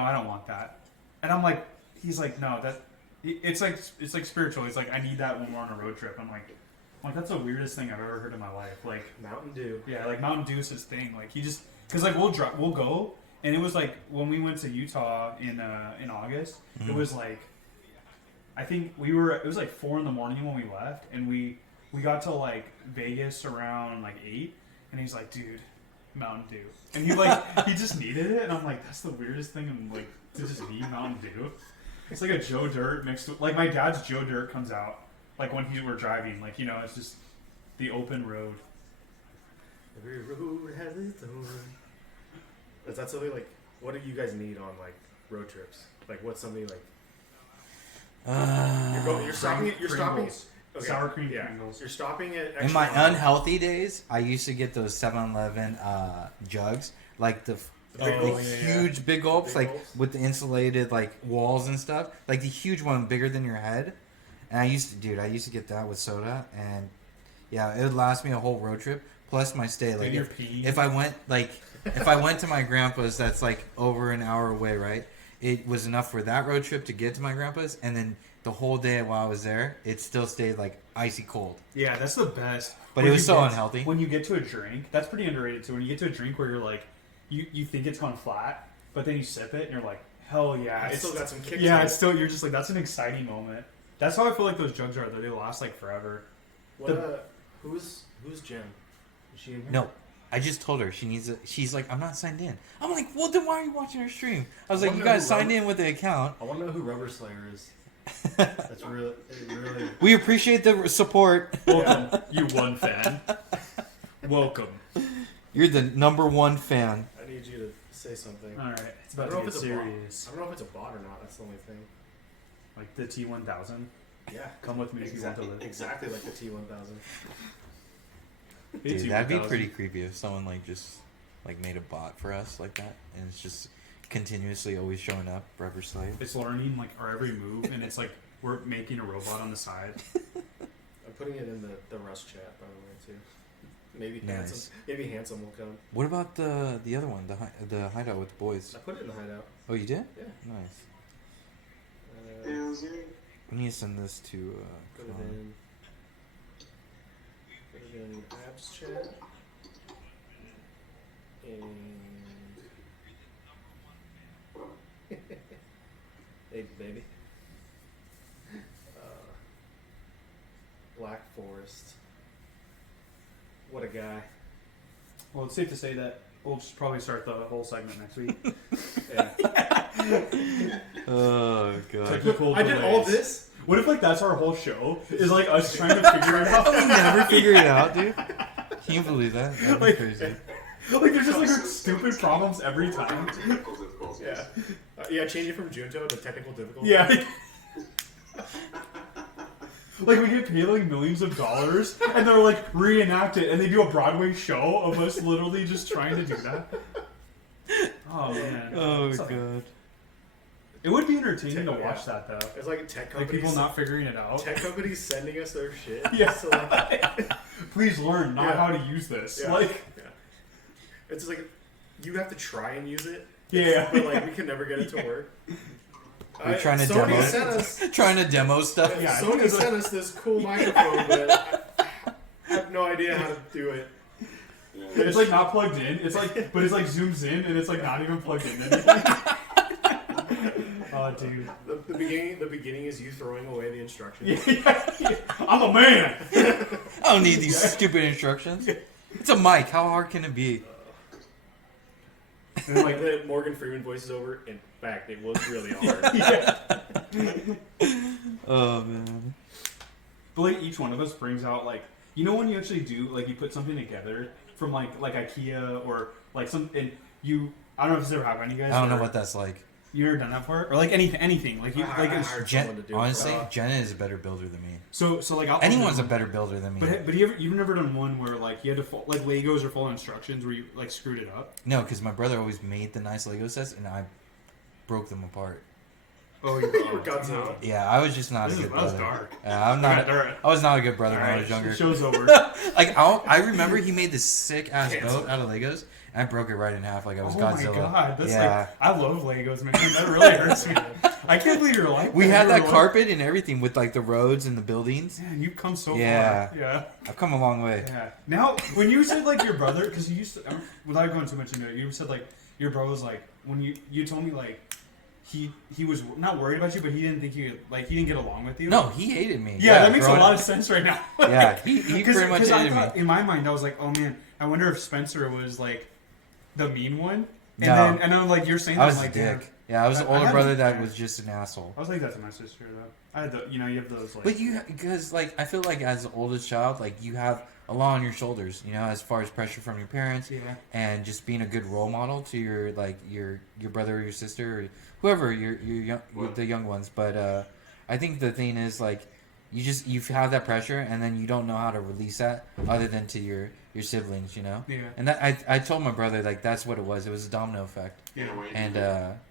I don't want that. And I'm like, he's like, no, it's like spiritual. He's like, I need that when we're on a road trip. I'm like, that's the weirdest thing I've ever heard in my life. Like Mountain Dew. Yeah, like Mountain Dew is his thing. Like he just, cause like we'll go, and it was like when we went to Utah in August. Mm-hmm. It was like, I think it was like 4 a.m. when we left, and we got to like Vegas around like 8, and he's like, dude, Mountain Dew, and he just needed it, and I'm like, that's the weirdest thing, and like to just need Mountain Dew. It's like a Joe Dirt mixed with, like my dad's Joe Dirt comes out like when we're driving, like it's just the open road. Every road has its own. Is that something like? What do you guys need on like road trips? Like what's something like? You're stopping. Okay. Sour cream Pringles. You're stopping at. In my unhealthy days, I used to get those 7-Eleven jugs, like the huge big gulps, like with the insulated like walls and stuff, like the huge one bigger than your head. And I used to get that with soda, and yeah, it would last me a whole road trip plus my stay. Like if I went to my grandpa's, that's like over an hour away, right? It was enough for that road trip to get to my grandpa's, and then the whole day while I was there, it still stayed like icy cold. Yeah, that's the best. But it was so unhealthy. When you get to a drink, that's pretty underrated too. When you get to a drink where you're like, you think it's gone flat, but then you sip it and you're like, hell yeah, it's still got some kicks. Yeah, it's still, you're just like, that's an exciting moment. That's how I feel like those jugs are. They last like forever. Who's Jen? Is she in here? No. I just told her she's like, I'm not signed in. I'm like, well, then why are you watching her stream? I was like, you guys signed in with the account. I want to know who Rubber Slayer is. That's really. We appreciate the support. Welcome, you one fan. Welcome. You're the number one fan. I need you to say something. All right, it's about to get serious. I don't know if it's a bot or not. That's the only thing. Like the T1000. Yeah. Come with me if you want to live. Exactly like the T1000. Dude, that'd be pretty creepy if someone like just like made a bot for us like that, and it's just continuously always showing up, Rubber Slave. It's learning like our every move, and it's like we're making a robot on the side. I'm putting it in the Rust chat, by the way, too. Maybe nice. Handsome will come. What about the other one, the hideout with the boys? I put it in the hideout. Oh, you did? Yeah. Nice. We need to send this to. Put it in apps chat. And hey, baby. Black Forest. What a guy. Well, it's safe to say that we'll just probably start the whole segment next week. Yeah. Oh god. Technical I did all this. What if like that's our whole show? Is like us trying to figure it out? We never figure it out, dude. Can you believe that? That'd be crazy. Like there's just like stupid problems every time. Yeah. Yeah, change it from Junto to technical difficulty. Yeah. Like we get paid like millions of dollars, and they're like reenact it, and they do a Broadway show of us literally just trying to do that. Oh man. Oh god. It would be entertaining to watch that though. It's like tech companies. Like people not figuring it out. Tech companies sending us their shit. Yeah. So like, please learn how to use this. Yeah. Like, it's just like you have to try and use it. Yeah. But like we can never get it to work. We're trying to demo stuff. Yeah, Sony sent us this cool microphone, but I have no idea how to do it. It's like not plugged in. It's like, but it's like zooms in, and it's like not even plugged in. Anything. Oh, dude. The beginning is you throwing away the instructions. Yeah. I'm a man. I don't need these stupid instructions. It's a mic. How hard can it be? And like the Morgan Freeman voice is over. In fact, it was really hard. Oh man. But like each one of us brings out like, you know when you actually do like you put something together from like IKEA or like some, and you, I don't know if this ever happened to you guys. I don't know what that's like. You ever done that before? Or like anything like you like honestly, Jenna is a better builder than me. So like anyone's a better builder than me. But you've never done one where like you had to like Legos or full instructions where you like screwed it up? No, because my brother always made the nice Lego sets and I broke them apart. Oh, you were guts out. Yeah, I was just not a good brother. That was dark. I'm not. Right. I was not a good brother when I was younger. The show's over. Like I remember he made this sick ass boat out of Legos, and I broke it right in half like I was Oh Godzilla. my god, that's Yeah. like I love Legos, man. That really hurts me. I can't believe you're like We had You that were carpet and everything with like the roads and the buildings. Man, you've come so Yeah. far. Yeah. I've come a long way. Yeah. Now, when you said like your brother, because you used to, without going too much into it, you said like your brother was like when you told me like he was not worried about you, but he didn't think he didn't get along with you. No, he hated me. Yeah, that makes a growing lot up- of sense right now. Yeah, he pretty much I hated me. thought, in my mind, I was like, oh man, I wonder if Spencer was like the mean one. And No. then then like you're saying, I was I'm a like, dick. damn. Yeah, I was the I older had brother a- that was just an asshole. I was like that to my sister though. I had the, you have those like. But because like I feel like as the oldest child, like you have a lot on your shoulders, as far as pressure from your parents, Yeah. and just being a good role model to your brother or your sister or whoever the young ones. But I think the thing is like you have that pressure and then you don't know how to release that other than to your siblings, Yeah. And that I told my brother like that's what it was. It was a domino effect. Yeah.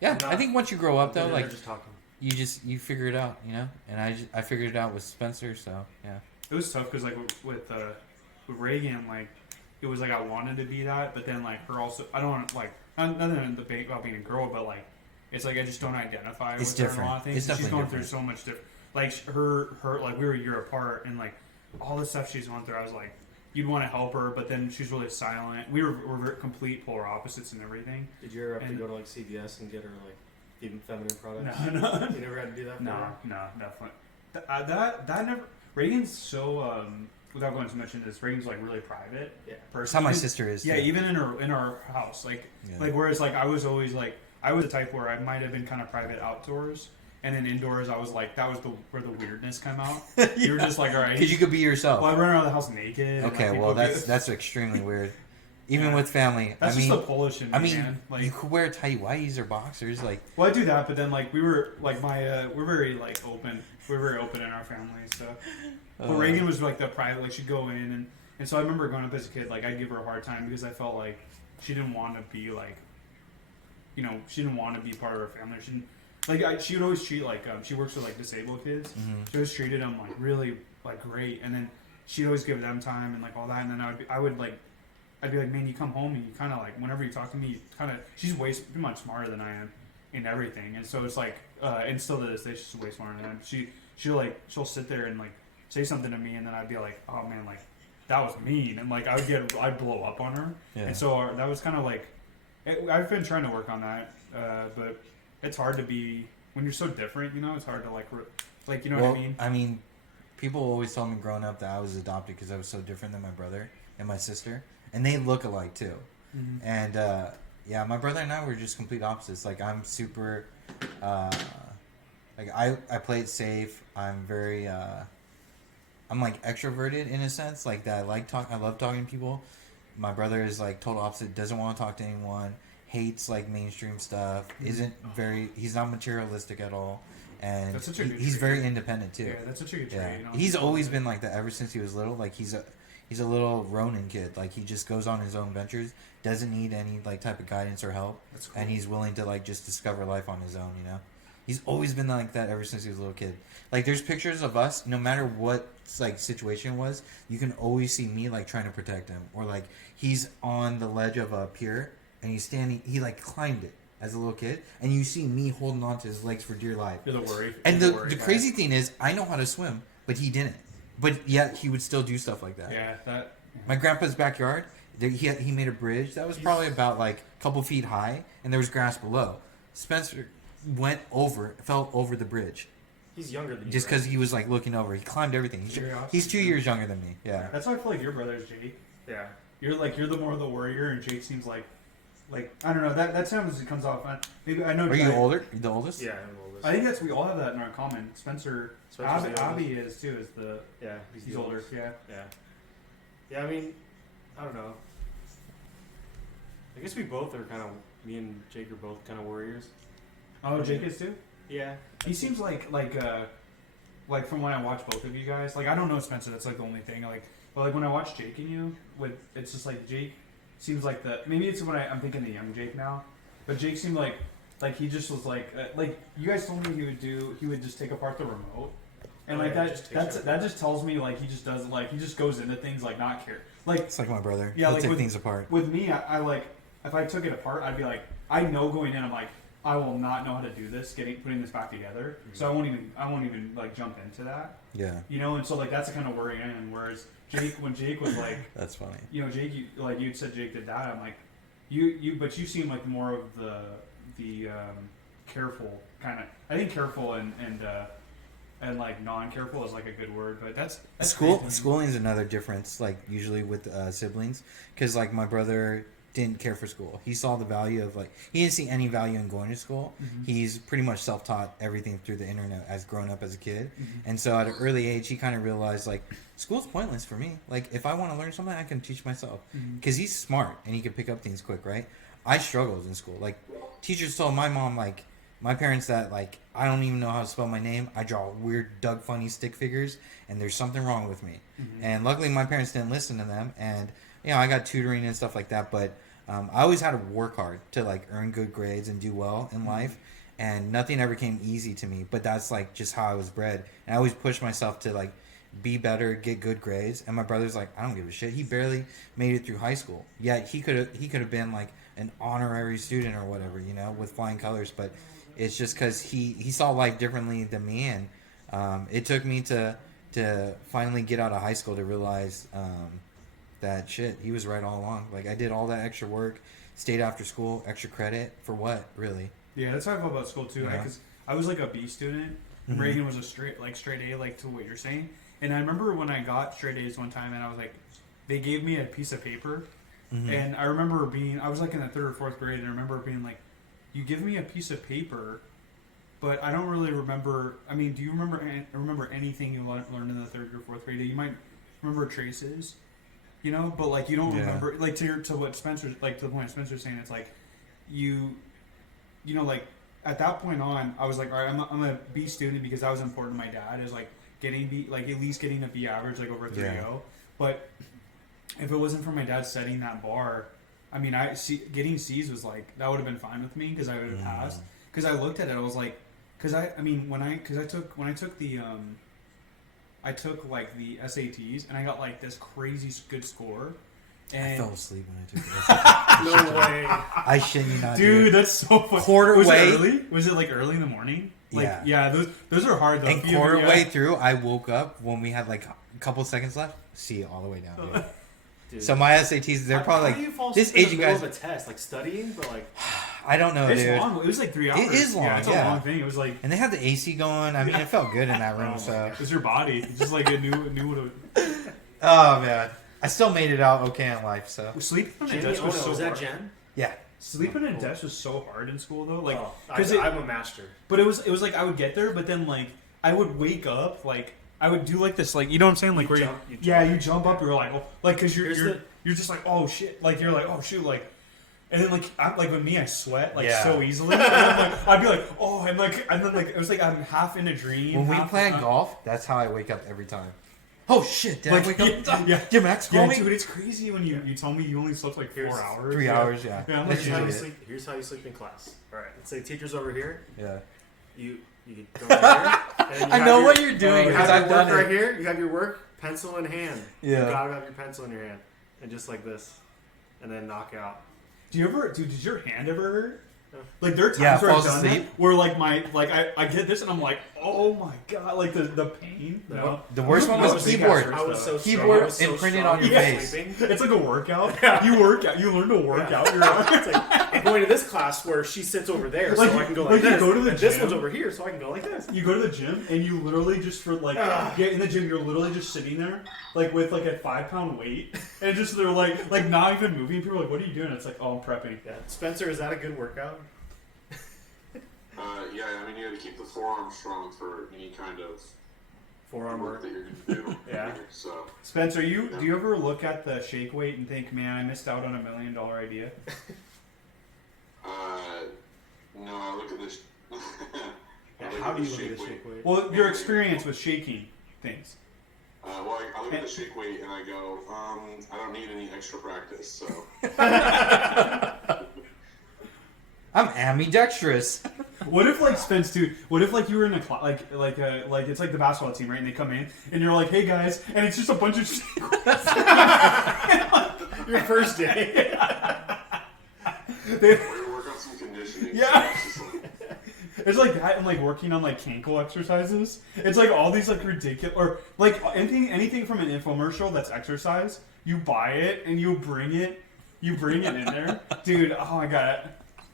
And I think once you grow up though, like just talking. you figure it out, And I figured it out with Spencer, so yeah. It was tough because like with Reagan, like it was like I wanted to be that, but then like her also, I don't want like nothing in debate about being a girl, but like it's like I just don't identify It's with her in a different. lot of things. It's She's definitely going different. through so much different. Like her like we were a year apart, and like all the stuff she's going through, I was like, you'd want to help her, but then she's really silent. We're very complete polar opposites and everything. Did you ever have to And- go to like CVS and get her like even feminine products? No. You never had to do that? For No, her? no, definitely. That never. Reagan's so without going too much into this, Reagan's like really private. Yeah. That's how my sister is. Yeah, too. even in our house, like Yeah. like whereas like I was always like I was the type where I might have been kind of private outdoors, and then indoors I was like that was where the weirdness came out. You were just like, all right, Because you could be yourself. well, I run around the house naked. and, Okay, like, well people that's extremely weird. Even Yeah. with family, that's I mean, just the Polish in me, man. you Like, could wear tight whities or boxers, like well, I do that, but then like we were like we're very like open. We're very open in our family, so. But Reagan was like the private, like she'd go in and so I remember growing up as a kid, like I'd give her a hard time because I felt like she didn't want to be like, she didn't want to be part of her family. She didn't, like she would always treat like she works with like disabled kids. Mhm. She always treated them like really like great, and then she'd always give them time and like all that, and then I'd be like, man, you come home and you kind of like whenever you talk to me, you kind of she's way much smarter than I am in everything, and so it's like and still to this day she's way smarter than I am. She'll sit there and like say something to me, and then I'd be like, oh man, like that was mean, and like I'd blow up on her, Yeah. and so that was kind of like I've been trying to work on that, but it's hard to be when you're so different, it's hard to like you know what I mean. People always told me growing up that I was adopted because I was so different than my brother and my sister, and they look alike too. Mhm. And yeah, my brother and I were just complete opposites. Like I'm super, like I play it safe. I'm very, I'm like extroverted in a sense, like that. I love talking to people. My brother is like total opposite. Doesn't want to talk to anyone. Hates like mainstream stuff. He's not materialistic at all. And That's such a good he's trait. very independent too. Yeah, that's such a good Yeah, trait. he's always been like that ever since he was little. Like he's a little Ronin kid. Like he just goes on his own ventures, doesn't need any like type of guidance or help, That's cool. and he's willing to like just discover life on his own. He's always been like that ever since he was a little kid. Like there's pictures of us, no matter what like situation was, you can always see me like trying to protect him, or like he's on the ledge of a pier and he's standing. He like climbed it as a little kid, and you see me holding on to his legs for dear life. You're the worry. And you're the worry guy. crazy thing is, I know how to swim, but he didn't. But yet he would still do stuff like that. Yeah, that. My grandpa's backyard, he made a bridge that was probably about like a couple feet high, and there was grass below. Spencer fell over the bridge He's younger than you. just because he was like looking over. He climbed everything. Curiosity. He's 2 years younger than me. Yeah. That's why I feel like your brother is Jake. Yeah. You're the more of the warrior, and Jake seems like I don't know. That sounds it comes off. Maybe I know. Are you Jake- older? The oldest? Yeah, I'm oldest. I think we all have that in our common. Spencer's the oldest. Abby is too. Is the Yeah, he's the older. oldest. Yeah. Yeah. Yeah, I mean, I don't know. I guess we both are kind of. Me and Jake are both kind of warriors. Oh, Jake is too. Yeah. He seems like from when I watch both of you guys. Like I don't know Spencer. That's like the only thing. But like when I watch Jake and you, it's just like Jake seems like maybe it's when I'm thinking the young Jake now, but Jake seemed like he just was like you guys told me he would just take apart the remote, and Oh, like yeah, just takes that just tells me like he just does he just goes into things like not care like It's like my brother. Yeah, He'll like take with- things apart. with me I like if I took it apart, I'd be like, I know going in, I'm like, I will not know how to do this, putting this back together. Mm-hmm. So I won't even like jump into that. Yeah. You know, and so like that's the kind of worry I am. Whereas Jake, when Jake was like, that's funny. You know, Jake, you'd said Jake did that. I'm like, but you seem like more of the careful kind of. I think careful and like non-careful is like a good word, but that's schooling is another difference. Like usually with siblings, because like my brother didn't care for school. He saw the value of like he didn't see any value in going to school. Mm-hmm. He's pretty much self-taught everything through the internet as grown up as a kid, and so at an early age he kind of realized like school's pointless for me. Like if I want to learn something, I can teach myself because he's smart and he can pick up things quick, right? I struggled in school. Like teachers told my mom like. My parents that, like, I don't even know how to spell my name. I draw weird Doug Funny stick figures, and there's something wrong with me. Mm-hmm. And luckily, my parents didn't listen to them. And, you know, I got tutoring and stuff like that. But I always had to work hard to, like, earn good grades and do well in life. And nothing ever came easy to me. But that's, like, just how I was bred. And I always pushed myself to, like, be better, get good grades. And my brother's like, I don't give a shit. He barely made it through high school. Yet he could have been, like, an honorary student or whatever, you know, with flying colors. But... it's just because he saw life differently than me, and it took me to finally get out of high school to realize that shit, he was right all along. Like I did all that extra work, stayed after school, extra credit for what, really? Yeah, that's how I felt about school too. Because I was like a B student. Mm-hmm. Reagan was a straight A, like to what you're saying. And I remember when I got straight A's one time, and I was like, they gave me a piece of paper, and I remember I was like in the 3rd or 4th grade, and I remember being like. You give me a piece of paper, but I don't really remember. I mean, do you remember anything you learned in the 3rd or 4th grade? You might remember traces, you know, but like you don't remember. Like to what Spencer, like to the point Spencer's saying, it's like you know, like at that point on, I was like, all right, I'm a B student because that was important to my dad. Is like getting B, like at least getting a B average, like over 3.0. But if it wasn't for my dad setting that bar. I mean, getting C's was like that would have been fine with me because I would have passed. Because I looked at it, I was like, when I took the SATs and I got like this crazy good score. And I fell asleep when I took the SATs. No way. I shit you not, dude. That's so funny. Was it early? Was it like early in the morning? Like, yeah. Those are hard though. And quarter way through, I woke up when we had like a couple seconds left. See it all the way down, dude. Dude. So my SATs, they're probably like this Asian guys. Of a test, like studying, but like I don't know, it's dude. Long. It was like 3 hours. It is long. Yeah, it's a long thing. It was like, and they had the AC going. I mean, it felt good in that room. It was your body. It just like it knew what it was. Oh man, I still made it out okay in life. So sleeping on a desk was so was that hard. Jen? Yeah. Sleeping in a desk was so hard in school though. Like, I'm a master. But it was like I would get there, but then like I would wake up like. I would do like this, like you know what I'm saying, like you jump up. You're like, oh, like because you're just like, oh shit, like you're like, oh shoot, like, and then like with me, I sweat like so easily. And like, I'd be like, oh, and then like it was like I'm half in a dream. When we play golf, that's how I wake up every time. Oh shit, did I wake up? Yeah, did Max call me? Dude, it's crazy when you told me you only slept like 4 hours. 3 hours, yeah. I'm like, here's how you sleep in class. All right, let's say teacher's over here. Yeah. You go over here. I know what you're doing. You have your work right here. You have your work pencil in hand. Yeah. You gotta have your pencil in your hand, and just like this, and then knock out. Did your hand ever hurt? Like there are times where I've done that, where like I get this and I'm like, oh my god, like the pain. No. The worst one was keyboard. I was so keyboard imprinted on your face. It's like a workout. Yeah. You learn to work out your arm. It's like I'm going to this class where she sits over there, so I can go like this. You go to the gym. This one's over here, so I can go like this. You go to the gym and you literally just in the gym, you're literally just sitting there like with like a 5-pound weight and just they're like not even moving. People are like, what are you doing? It's like, oh, I'm prepping. Yeah. Spencer, is that a good workout? Yeah, I mean, you got to keep the forearm strong for any kind of forearm work that you're going to do. Yeah. So, Spencer, do you ever look at the shake weight and think, man, I missed out on $1 million idea? No, I look at this. How do you look at the shake weight? Well, your experience with shaking things. Well, I look at the shake weight and I go, I don't need any extra practice, so. I'm ambidextrous. What if like Spence, dude? What if like you were in a like it's like the basketball team, right? And they come in and you're like, "Hey guys," and it's just a bunch of your first day. They, We're gonna work on some conditioning. Yeah. So it's just like, it's like that and like working on like cankle exercises. It's like all these like ridiculous or like anything from an infomercial that's exercise. You buy it and you bring it in there, dude. Oh my god,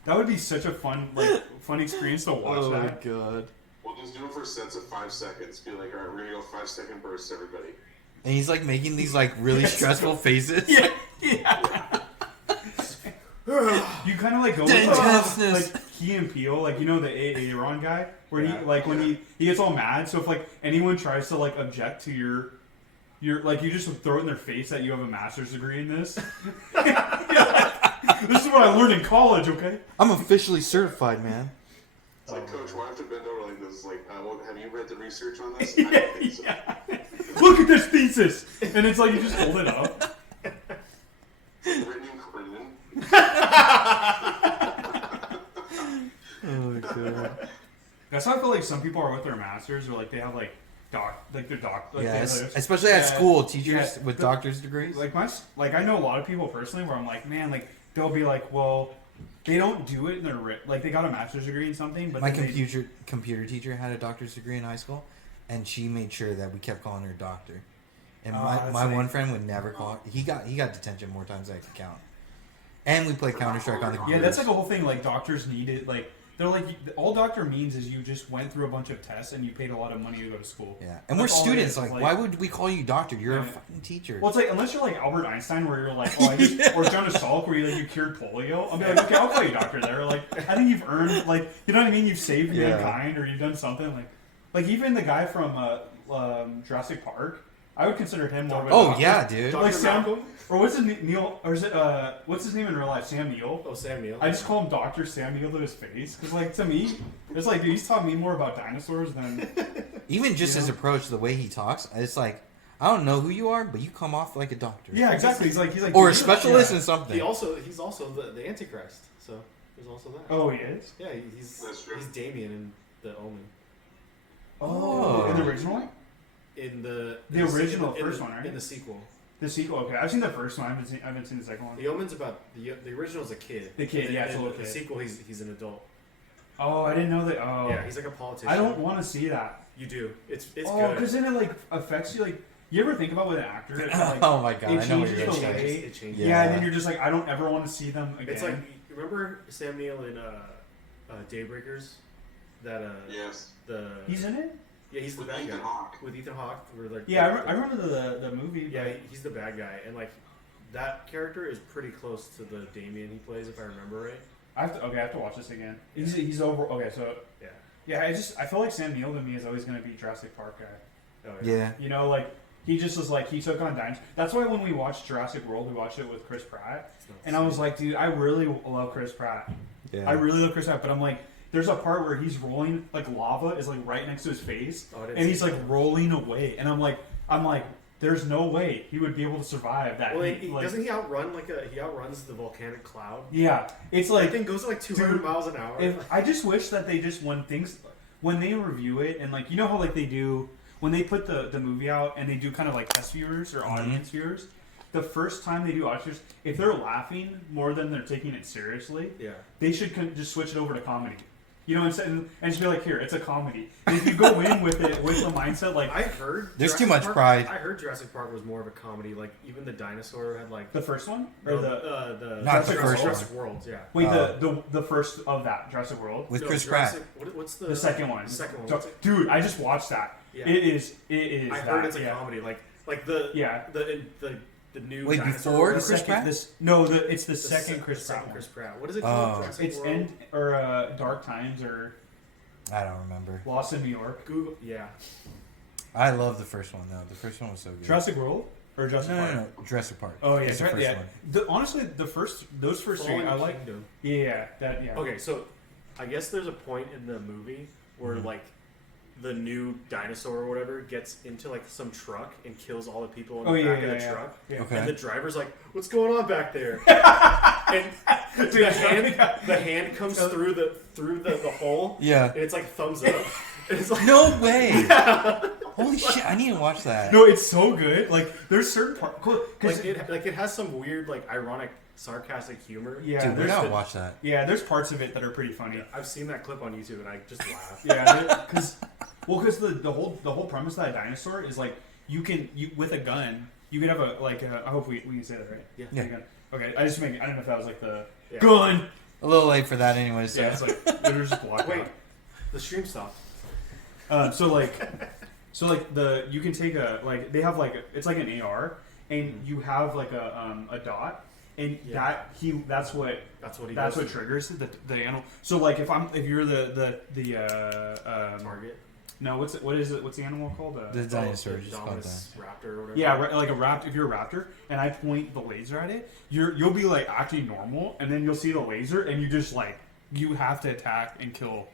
that would be such a fun experience to watch. Oh my that. god. we'll just do it for sets of 5 seconds. Be like, all right, we're gonna go 5-second bursts, everybody. And he's like making these like really stressful faces. Yeah. You kind of like go with Intenseness. like Key and Peele, like you know the Aaron guy, where Yeah. he like when he gets all mad. So if like anyone tries to like object to your like you just throw it in their face that you have a master's degree in this. This is what I learned in college. Okay. I'm officially certified, man. It's like, Coach, why I have to bend over like this? Like, well, have you read the research on this? I don't think so. Look at this thesis, and it's like you just hold it up. Written in Korean. Oh god. That's how I feel like some people are with their masters, or like they have like their doc. Like Yes, they have especially at Yeah. school, teachers Yeah. with doctor's degrees. like I know a lot of people personally where I'm like, man, like they'll be like, well, they don't do it in their like they got a master's degree in something, but My then computer teacher had a doctor's degree in high school, and she made sure that we kept calling her doctor. And Oh, my that's one like- friend would never call her. He got detention more times than I could count. And we played Counter Strike on the yeah, computers. that's like a whole thing. Like doctors need it. Like they're like all doctor means is you just went through a bunch of tests and you paid a lot of money to go to school. Yeah, and we're That's all it students. is, Like, like- why would we call you doctor? You're a Yeah. fucking teacher. Well, it's like unless you're like Albert Einstein, where you're like, oh, or Jonas Salk, where you cured polio. I'll be like, okay, I'll call you doctor there. Like, I think you've earned, like, you know what I mean? You've saved Yeah. mankind, or you've done something. Like even the guy from Jurassic Park, I would consider him more of a Oh doctor. yeah, dude. Dr. Like Sam, Malcolm? or what's his Neil, or is it what's his name in real life? Sam Neill. Oh, Sam Neill. I just call him Doctor Sam Neill to his face because, like, to me, it's like, dude, he's taught me more about dinosaurs than. Even just You his know? approach, the way he talks, it's like I don't know who you are, but you come off like a doctor. Yeah, exactly. He's like Or a dude, specialist yeah. in something. He's also the Antichrist. So there's also that. Oh, he is. Yeah, he's That's true. Damien in the Omen. Oh. In the original one? In the original in first the- one, right? In the sequel, The sequel. Okay, I've seen the first one. I haven't seen the second one. the Omen's about the original's a kid. The kid, And yeah, then it's a little the kid. sequel, he's an adult. Oh, I didn't know that. Oh, Yeah, he's like a politician. I don't want to see that. You do. It's Oh, good. because then it like affects you. Like, you ever think about with an actor? It's like, Oh my god, it I know what changes you're the gonna say. way- It changes. yeah. Yeah. and then you're just like, I don't ever want to see them again. It's like, remember Sam Neill in Daybreakers? That Yes. he's in it. yeah, he's the With bad Ethan guy Hawke. with Ethan Hawke. Where, like, Yeah, I remember the movie. Yeah, but- he's the bad guy, and like that character is pretty close to the Damien he plays, if I remember right. I have to watch this again. He's over. Okay, so Yeah. yeah, I feel like Sam Neill to me is always going to be Jurassic Park guy. Oh, Yeah. You know, like he just was like he took on dinosaurs. That's why when we watched Jurassic World, we watched it with Chris Pratt, It's not and I was like, dude, I really love Chris Pratt. Yeah. I really love Chris Pratt, but I'm like, there's a part where he's rolling, like lava is like right next to his face, Oh, I didn't and see he's like that. rolling away, and I'm like, there's no way he would be able to survive that. Well, heat, like, doesn't he outrun he outruns the volcanic cloud? yeah, it's That like thing goes at like 200 dude, miles an hour. I just wish that they just when they review it and like you know how like they do when they put the movie out and they do kind of like test viewers or audience viewers. The first time they do audience viewers, if they're laughing more than they're taking it seriously, yeah. they should just switch it over to comedy. You know, and just be like, here, it's a comedy. And if you go in with it with the mindset like I heard There's too Jurassic much Park- pride. I heard Jurassic Park was more of a comedy. Like even the dinosaur had like the first one or no, the Not the Jurassic first World? Jurassic World. Yeah. wait the first of that Jurassic World. With No, Chris Jurassic- Pratt. What's the The second one. The second one. So- What's it? dude, I just watched that. Yeah. It is. I that, heard it's a yeah. comedy. Like the Yeah. the new Wait, dinosaur before or the whatever. Chris Pratt? It's the second se- Chris the second Pratt. Chris one. Pratt. What is it Oh. called? Jurassic It's World? End or Dark Times or I don't remember. Lost in New York. Google. Yeah. I love the first one though. The first one was so good. Jurassic World or Jurassic Park. No, Jurassic Park. Oh yeah, It's the first yeah. one. Honestly, those first three Fallen I like. Kingdom. Yeah, that yeah. Okay, so I guess there's a point in the movie where like the new dinosaur or whatever gets into like some truck and kills all the people in the Oh yeah, back yeah, of the yeah. truck. Yeah. Okay. And the driver's like, "What's going on back there?" and the hand comes through the hole. Yeah. And it's like thumbs up. It's like, No way. Holy shit! I need to watch that. No, it's so good. Like there's certain parts like it has some weird like ironic sarcastic humor. yeah, Dude, we there's gotta watch that. yeah, there's parts of it that are pretty funny. I've seen that clip on YouTube and I just laugh. Yeah, because the whole premise of that dinosaur is like you with a gun you could have I hope we can say that right. Yeah. Yeah. Okay, I don't know if that was like the Yeah. gun. A little late for that, anyways. So. Yeah, it's like they're just blocked. Wait, the stream stopped. So you can take they have it's like an AR and you have like a dot and that's what triggers the animal. So like if you're the Target. no what's the animal called The dinosaur just called Dominus Raptor or whatever. yeah, like a raptor. If you're a raptor, and I point the laser at it, you'll be like acting normal, and then you'll see the laser, and you just like you have to attack and kill.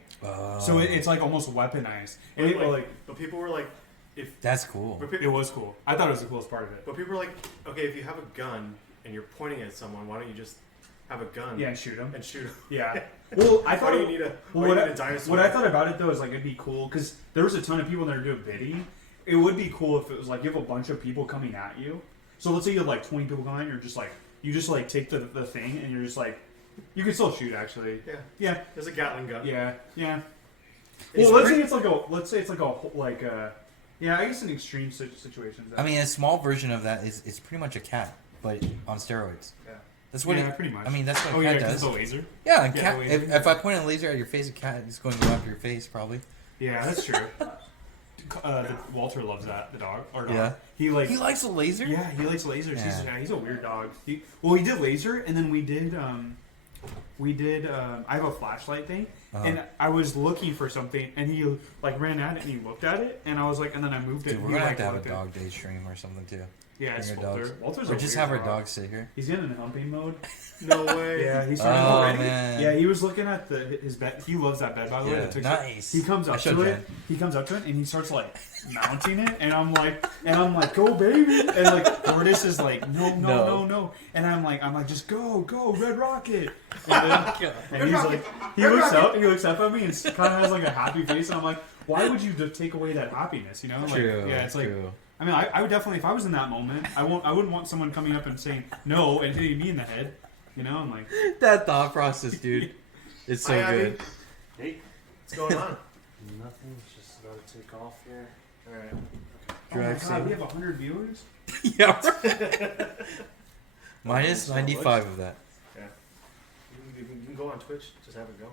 So it's like almost weaponized. And But people were like, if That's cool. it was cool. I thought it was the coolest part of it. But people were like, okay, if you have a gun and you're pointing at someone, why don't you just have a gun? Yeah, and shoot them. And shoot them. Yeah. Well, I Why thought do you need a dinosaur? What I thought about it though is like it'd be cool because there was a ton of people that are doing bidding. It would be cool if it was like you have a bunch of people coming at you. So let's say you have like 20 people coming, you're just like you take the thing and you're just like you can still shoot actually. Yeah. Yeah. There's a Gatling gun. Yeah. Yeah. It's Well, let's say it's like a yeah, I guess in extreme situations. I mean, a small version of that is it's pretty much a cat, but on steroids. Yeah. That's what pretty much. I mean, that's what Oh a yeah, cat 'cause does. it's a laser. Yeah, a Yeah, cat. the laser. If I point a laser at your face, a cat is going to go after your face, probably. Yeah, that's true. Walter loves that. The dog or dog. Yeah. He He likes a laser. Yeah, he likes lasers. Yeah. He's a weird dog. He did laser, and then we did. I have a flashlight thing, and I was looking for something, and he like ran at it, and he looked at it, and I was like, and then I moved it. Dude, and we're he, gonna like, have to have a looked dog day stream or something too. Yeah, it's Bring our Walter. dogs. Walter's Or a just weird have our dog. dogs sit here. He's getting in humping mode. No way. Yeah, he's starting Oh, already. man. Yeah, he was looking at his bed. He loves that bed, by the way. Yeah, the Tixi. nice. He comes I up showed to Jen. it. He comes up to it and he starts like mounting it, and I'm like, go baby, and like Tortoise is like, no, and I'm like, just go, Red Rocket, and he's like, he looks up at me and kind of has like a happy face, and I'm like, why would you take away that happiness, you know? Like, True. yeah, it's like. True. I mean, I would definitely, if I was in that moment, I wouldn't want someone coming up and saying no and hitting me in the head. You know, I'm like, That thought process, dude. It's so Hi, good. Hey, what's going on? Nothing, just about to take off here. Alright. oh my Drive god, safe. we have 100 viewers. Yeah. Minus 95 of that. Yeah. You can go on Twitch, just have it going.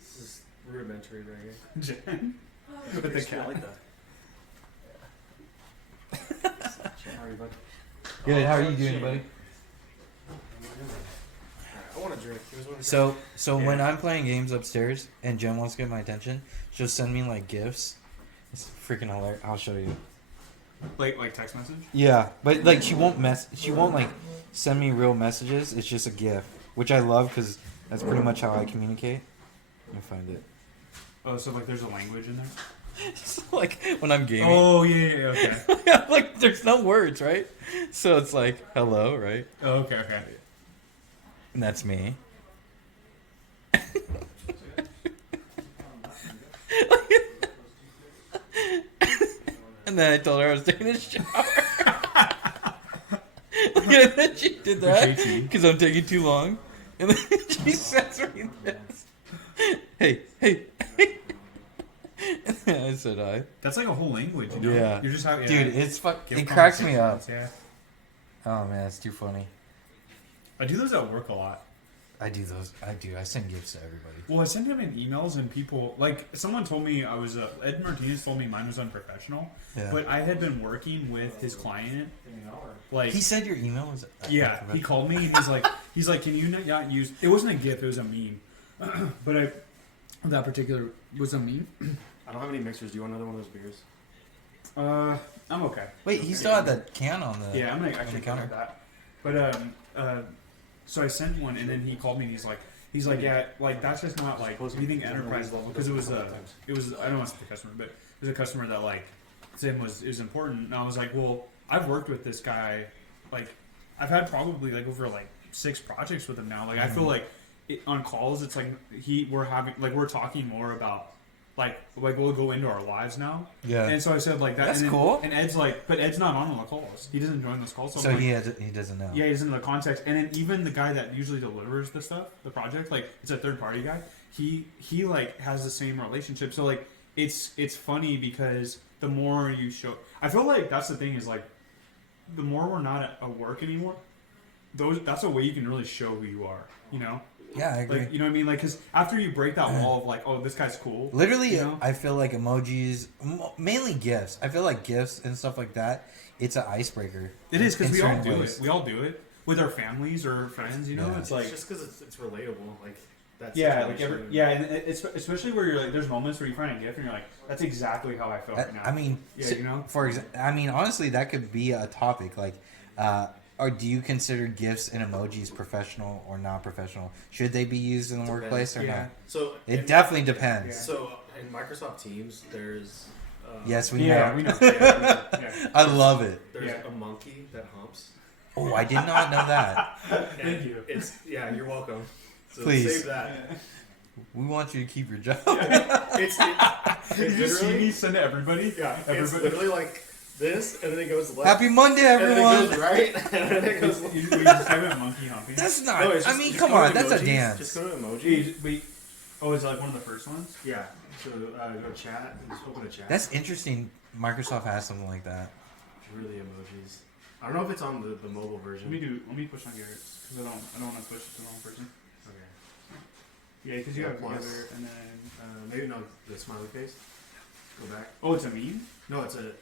This is rudimentary right here. Jen, with the I cat. like that. How are you, bud? Good. How are you doing, buddy? I want a drink. Here's one. So when I'm playing games upstairs and Jen wants to get my attention, she'll send me like gifts. It's freaking hilarious. I'll show you. Like text message. Yeah, but like she won't like send me real messages. It's just a GIF, which I love because that's pretty much how I communicate. Let me find it. Oh, so like there's a language in there. So, like when I'm gaming, Oh yeah, okay. like there's no words, right? So it's like hello, right? Oh, okay. And that's me. And then I told her I was taking a shower. And then she did that JT. because I'm taking too long. And then she sends me this. Hey. And then I said hi. That's like a whole language. You know? Yeah. You're just having. Dude, it's Give it cracks me up. conversations, Yeah. Oh man, it's too funny. I do those at work a lot. I do those. I send gifts to everybody. Well, I send him in emails, and people like someone told me I was Ed Martinez told me mine was unprofessional, Yeah. but I had been working with his client. Like He said your email was. yeah, he called me and he's like, can you not use? It wasn't a GIF, it was a meme, but that particular was a meme. I don't have any mixers. Do you want another one of those beers? I'm okay. Wait, he still had that can on the. Yeah, I'm gonna on actually the counter. counter that. But so I sent one, and then he called me, and he's like, yeah, like that's just not like we think enterprise level because it was I don't want to say the customer, but it was a customer that like said it was important, and I was like, well, I've worked with this guy, like I've had probably like over like 6 projects with him now. Like I feel like on calls, it's like we're talking more about we'll go into our lives now. Yeah. And so I said like that. That's and then, cool. And Ed's like, but Ed's not on the calls. He doesn't join those calls. So I'm like, he doesn't know. yeah, he's in the context. And then even the guy that usually delivers the stuff, the project, like it's a third party guy. He like has the same relationship. So like it's funny because the more you show, I feel like that's the thing is like the more we're not at work anymore. That's a way you can really show who you are. You know. Yeah, I agree. Like, you know what I mean? Like, because after you break that wall of like, oh, this guy's cool. Literally, you know? I feel like emojis, mainly GIFs. I feel like GIFs and stuff like that, it's an icebreaker. It is because in we all certain do ways. it. We all do it with our families or friends. You know, Yeah. it's like It's just because it's relatable. Like that's and it's especially where you're like, there's moments where you find a GIF and you're like, that's exactly how I feel right now. I mean, yeah, you know. for example, I mean, honestly, that could be a topic. Like, or do you consider GIFs and emojis professional or not professional? Should they be used in the workplace or Yeah. not? So It definitely depends. Yeah. So in Microsoft Teams, there's Yes, we Yeah, know. we know. Yeah. I love it. there's Yeah. a monkey that humps. Oh, I did not know that. Thank And you. It's you're welcome. So Please. save that. We want you to keep your job. It's You just see me literally send to everybody. yeah. It's Everybody. literally like this, and then it goes left. Happy Monday, and then it everyone. goes right, and then it goes left. You just type in monkey humping. That's not. No, it's I just- mean, just come go to on. That's a emojis. dance. Just go to Wait, emoji. wait. Oh, is it like one of the first ones? Yeah. So go to chat and just open a chat. That's interesting. Microsoft has something like that. really emojis. I don't know if it's on the mobile version. Let me push on Garrett's because I don't want to push it to the wrong person. Okay. Yeah, because you Yeah, have plus. together and then Maybe no, the smiley face. Go back. oh, it's a meme. No, it's a.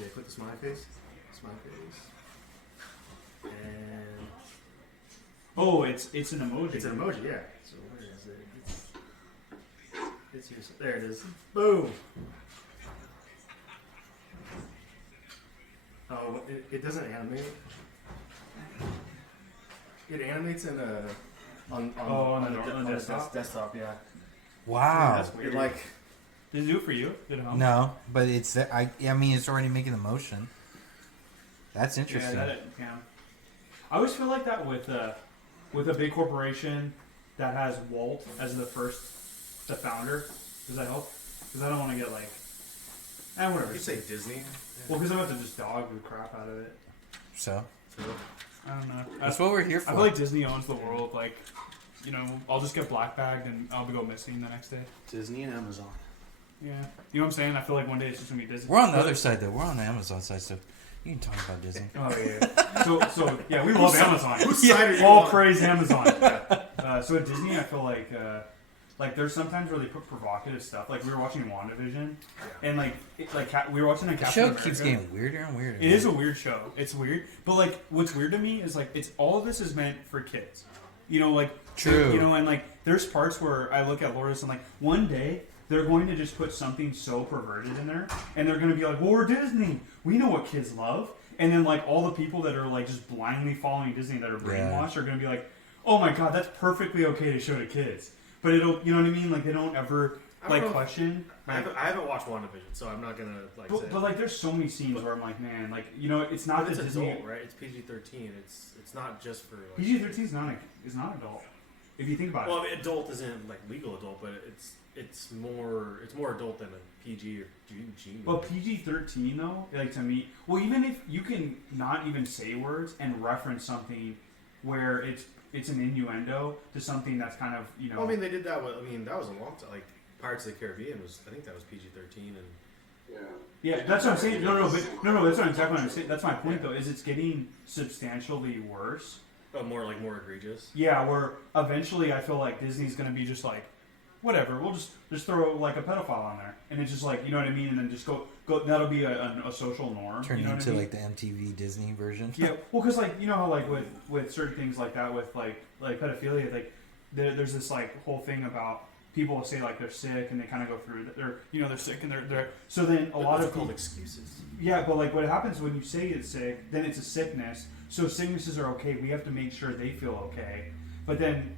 Yeah, click the smiley face. Smiley face. And Oh, it's an emoji. it's an emoji, yeah. So where is it? It's here. There it is. Boom. Oh, it doesn't animate. It animates in a on on the desktop. desktop. Yeah. Wow. That's weird. It like Did it do it for you? Did it help? No, but it's. I mean, it's already making the motion. That's Yeah, interesting. yeah. I always feel like that with a big corporation that has Walt as the founder. Does that help? Because I don't want to get like, whatever. you say Disney. Well, because I'm about to just dog the crap out of it. So So, I don't know. that's what we're here for. I feel like Disney owns the world. Like, you know, I'll just get black bagged and I'll go missing the next day. Disney and Amazon. Yeah. You know what I'm saying? I feel like one day it's just gonna be Disney. We're on the other side though. We're on the Amazon side, so you can talk about Disney. Oh yeah. so yeah, we love Amazon. whose side are you All on? praise Amazon. So at Disney, I feel like there's sometimes where they put provocative stuff. Like we were watching WandaVision, and we were watching a The Captain show America. keeps getting weirder and weirder. It is a weird show. It's weird, but like what's weird to me is like it's all of this is meant for kids. You know, like True. You know, and like there's parts where I look at Loris and like one day they're going to just put something so perverted in there, and they're going to be like, "Well, we're Disney. We know what kids love." And then like all the people that are like just blindly following Disney that are brainwashed are going to be like, "Oh my god, that's perfectly okay to show to kids." But it'll, you know what I mean? Like they don't ever I don't know. question. I haven't watched WandaVision, so I'm not gonna like. say But like there's so many scenes where I'm like, man, like you know, it's not but it's the Disney. adult, right? It's PG-13. It's not just for. Like, PG-13 is not adult. If you think about Well, it. I mean, adult isn't like legal adult, but it's more adult than a PG or G. Well, PG-13 though, like to me, well, even if you can not even say words and reference something where it's an innuendo to something that's kind of, you know. Well, I mean, they did that. That was a long time. Like Pirates of the Caribbean I think that was PG-13, and Yeah. Yeah, that's what I'm saying. No, that's what exactly what I'm saying. That's my point though. Is it's getting substantially worse. more egregious. Yeah, where eventually I feel like Disney's gonna be just like, whatever. We'll just throw like a pedophile on there, and it's just like, you know what I mean, and then just go. That'll be a social norm. Turn you know into what I mean? like the MTV Disney version. Yeah, well, because like you know how like with certain things like that with like pedophilia, like there's this like whole thing about people say like they're sick and they kind of go through they're sick and they're so then a lot of called people, excuses. yeah, but like what happens when you say it's sick, then it's a sickness. So sicknesses are okay. We have to make sure they feel okay, but then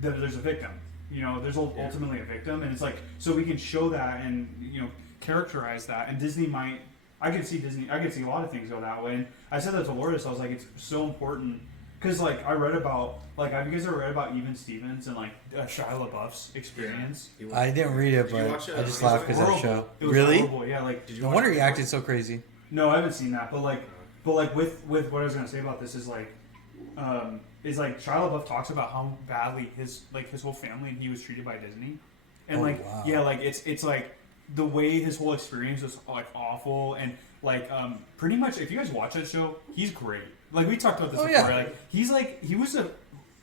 there's a victim. You know, there's ultimately a victim, and it's like so we can show that and you know characterize that. And Disney might. I could see a lot of things go that way. And I said that to Lourdes. I was like, it's so important because like I read about like have you guys ever read about Even Stevens and like Shia LaBeouf's experience? Yeah. I didn't read it, Did you but watch it? I just It was laughed because of the horrible. show. It was Really? horrible. Yeah, like Did you No watch wonder it he before? acted so crazy. no, I haven't seen that, but like with what I was gonna say about this is like Shia LaBeouf talks about how badly his whole family and he was treated by Disney, and Oh, like wow. yeah, like it's like the way his whole experience was like awful and like pretty much if you guys watch that show, he's great. Like we talked about this Oh, before. yeah. Like he was a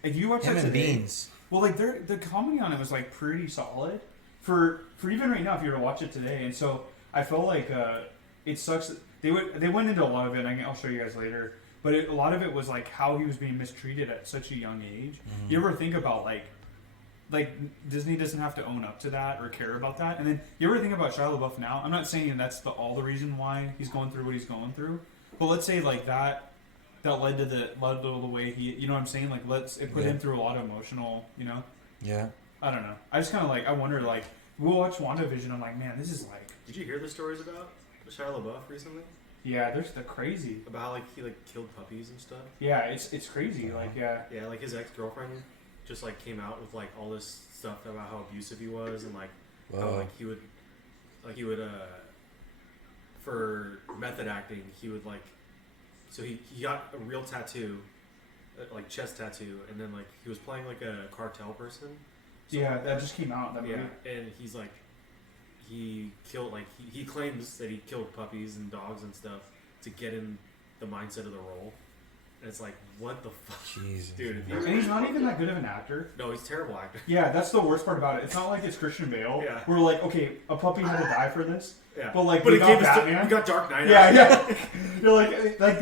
if you watch Him that and today, Beans. well, like the comedy on it was like pretty solid for even right now if you were to watch it today. And so I felt like it sucks. That they went into a lot of it. And I'll show you guys later. But a lot of it was like how he was being mistreated at such a young age. Mm-hmm. You ever think about like Disney doesn't have to own up to that or care about that? And then you ever think about Shia LaBeouf now? I'm not saying that's all the reason why he's going through what he's going through, but let's say like that led to the way he, you know what I'm saying? Like it put Yeah. him through a lot of emotional, you know. Yeah. I don't know. I just kind of like I wonder like we'll watch WandaVision. I'm like, man, this is like Did you hear the stories about Shia LaBeouf recently? yeah, they're crazy. About how like he like killed puppies and stuff. Yeah, it's crazy. Like yeah, Yeah, like his ex-girlfriend just like came out with like all this stuff about how abusive he was and like how Whoa. like he would for method acting he would like so he got a real tattoo like chest tattoo and then like he was playing like a cartel person. So, yeah, that just came out. That movie. yeah, and he's like he killed like he claims that he killed puppies and dogs and stuff to get in the mindset of the role. And it's like, what the fuck? Jesus. Dude, if And he's not even that good of an actor. no, he's a terrible actor. Yeah, that's the worst part about it. It's not like it's Christian Bale. Yeah. We're like, okay, a puppy had to die for this. Yeah. But like, But we it got gave us Batman. we got Dark Knight. Yeah, yeah. You're like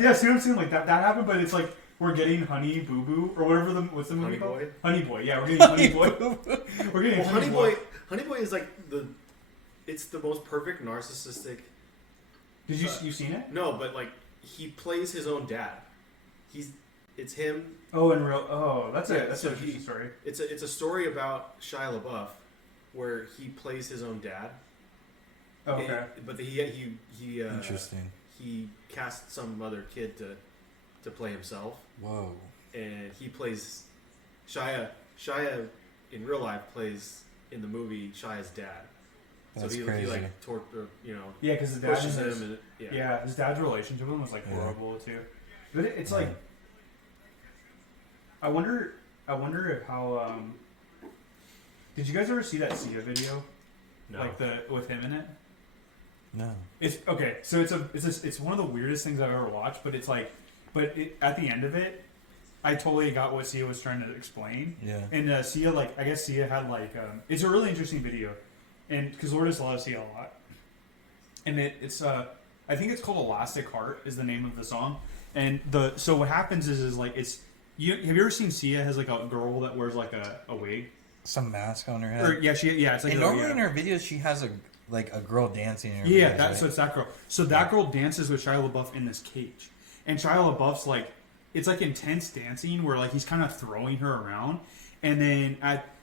yeah, see what I'm saying? Like that happened, but it's like we're getting Honey Boo Boo or whatever what's the movie Honey called? Boy? Honey Boy. Yeah, we're getting Honey Boy. We're getting Well, Honey Boy is like it's the most perfect narcissistic. Did you seen it? No, but like he plays his own dad. It's him. Oh, in real. Oh, that's Yeah, it. That's so an interesting story. It's a story about Shia LaBeouf where he plays his own dad. Oh, okay. But he Interesting. he cast some other kid to play himself, Whoa. and he plays Shia in real life plays in the movie Shia's dad. That's so he crazy. like Yeah, because his dad pushes is- him. And, Yeah, his dad's relationship with him was like Yeah. horrible too. But it's like, I wonder if how. Did you guys ever see that Sia video? No. Like with him in it. No. It's okay. So it's one of the weirdest things I've ever watched. But it's like, at the end of it, I totally got what Sia was trying to explain. Yeah. And Sia, like, I guess Sia had like, it's a really interesting video, and because Lourdes loves Sia a lot, and it's I think it's called Elastic Heart is the name of the song, and so what happens is like have you ever seen Sia has like a girl that wears like a wig? Some mask on her head. Or it's like And a- normally yeah. in her videos, she has a girl dancing. In her Yeah, videos, so right? it's that girl. So that girl dances with Shia LaBeouf in this cage, and Shia LaBeouf's like, it's like intense dancing where like he's kind of throwing her around, and then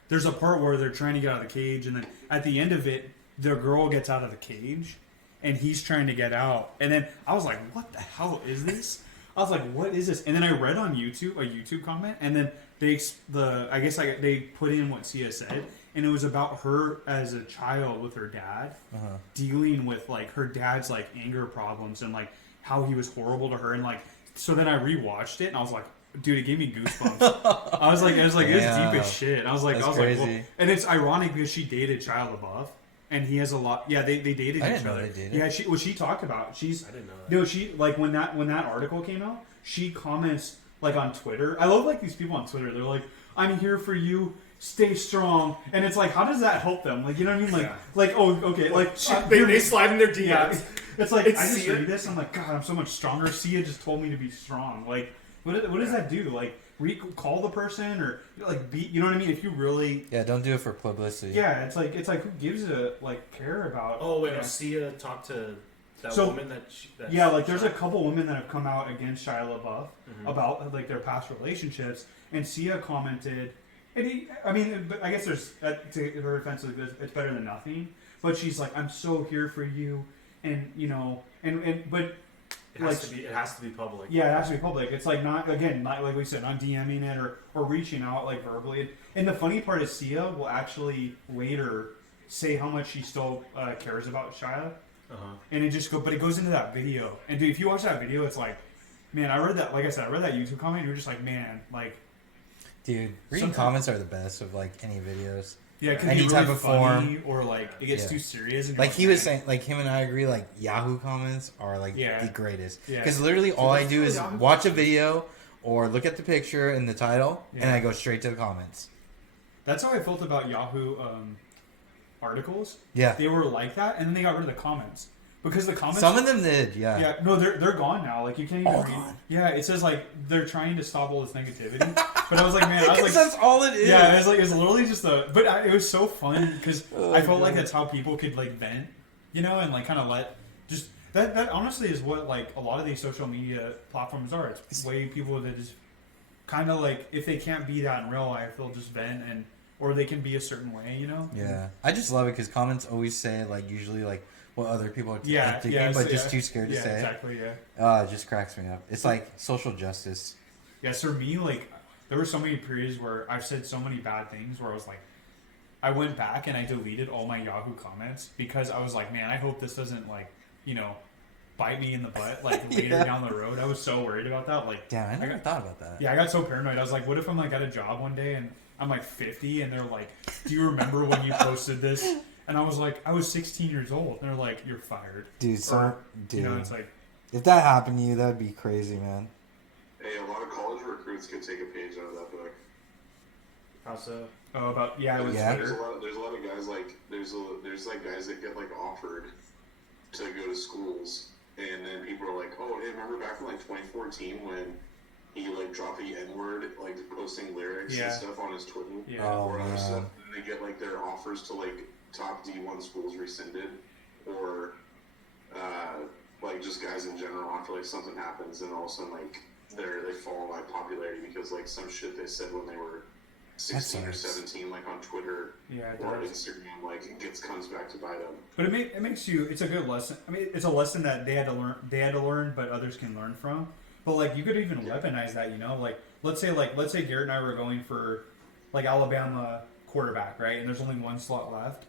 there's a part where they're trying to get out of the cage, and then at the end of it, the girl gets out of the cage, and he's trying to get out, and then I was like, what the hell is this? I was like, what is this? And then I read on YouTube a YouTube comment, and then they put in what Sia said, and it was about her as a child with her dad dealing with like her dad's like anger problems and like how he was horrible to her, and like so then I rewatched it and I was like, dude, it gave me goosebumps. I was like, it was deep as shit. I was like, That's like, crazy. well, and it's ironic because she dated Shia LaBeouf. And he has a lot. Yeah, they dated I each didn't know other. they dated. Yeah, she talked about. I didn't know that. No, she like when that article came out, she comments like on Twitter. I love like these people on Twitter. They're like, "I'm here for you. Stay strong." And it's like, how does that help them? Like, you know what I mean? Like, Yeah. like oh, okay, like They slide in their DMs. yeah. It's like It's I just Sia. read this. I'm like, God, I'm so much stronger. Sia just told me to be strong. Like, what does that do? Like, call the person or like be? You know what I mean? If you really Yeah, don't do it for publicity. yeah, it's like who gives a like care about? Oh wait, yeah. Sia talked to that So- woman that Yeah, like there's a couple women that have come out against Shia LaBeouf Mm-hmm. about like their past relationships, and Sia commented, and I mean, but I guess there's to her defense, it's better than nothing. But she's like, I'm so here for you, and you know, and but It has to be public. Yeah, it has to be public. It's like not like we said, not DMing it or reaching out like verbally. And the funny part is Sia will actually later say how much she still cares about Shia. And but it goes into that video. And dude, if you watch that video, it's like, man, I read that YouTube comment. You're just like, man, like, dude, reading comments are the best of like any videos. Yeah, it can any be type really of funny, form, or like it gets too serious. And like he was saying, like him and I agree. Like Yahoo comments are like the greatest. Because literally all I do is watch a video or look at the picture and the title, and I go straight to the comments. That's how I felt about Yahoo articles. Yeah, they were like that, and then they got rid of the comments. Because the comments, some of them did, yeah. No, they're gone now. Like you can't even read. Gone. Yeah, it says like they're trying to stop all this negativity. But I was like, man, that's all it is. Yeah, it's literally just it was so fun because I felt like that's how people could like vent, and like kind of let just that honestly is what like a lot of these social media platforms are. It's way people that just kind of like if they can't be that in real life, they'll just vent or they can be a certain way, Yeah, I just love it because comments always say like usually like what other people are thinking, but just too scared to say. Exactly, yeah. It just cracks me up. It's like social justice. Yeah, so for me, like, there were so many periods where I've said so many bad things where I was like, I went back and I deleted all my Yahoo comments because I was like, man, I hope this doesn't, like, bite me in the butt, like, later down the road. I was so worried about that. Like, damn, I never thought about that. Yeah, I got so paranoid. I was like, what if I'm, like, at a job one day and I'm, like, 50 and they're like, do you remember when you posted this? And I was like, I was 16 years old. And they're like, you're fired. Dude, dude. It's like... If that happened to you, that'd be crazy, man. Hey, a lot of college recruits could take a page out of that book. How so? Oh, about... Yeah, it was There's a lot of guys, like... There's like, guys that get, like, offered to go to schools. And then people are like, oh, hey, remember back in, like, 2014 when he, like, dropped the N-word, like, posting lyrics and stuff on his Twitter? Yeah. Or other stuff. And they get, like, their offers to, like... top D1 schools rescinded, or like just guys in general after like something happens and all of a sudden like they fall in like popularity because like some shit they said when they were 16 or 17 like on Twitter or Instagram like comes back to bite them. But it makes you, it's a good lesson. I mean, it's a lesson that they had to learn, but others can learn from. But like you could even weaponize that, like let's say Garrett and I were going for like Alabama quarterback, right? And there's only one slot left.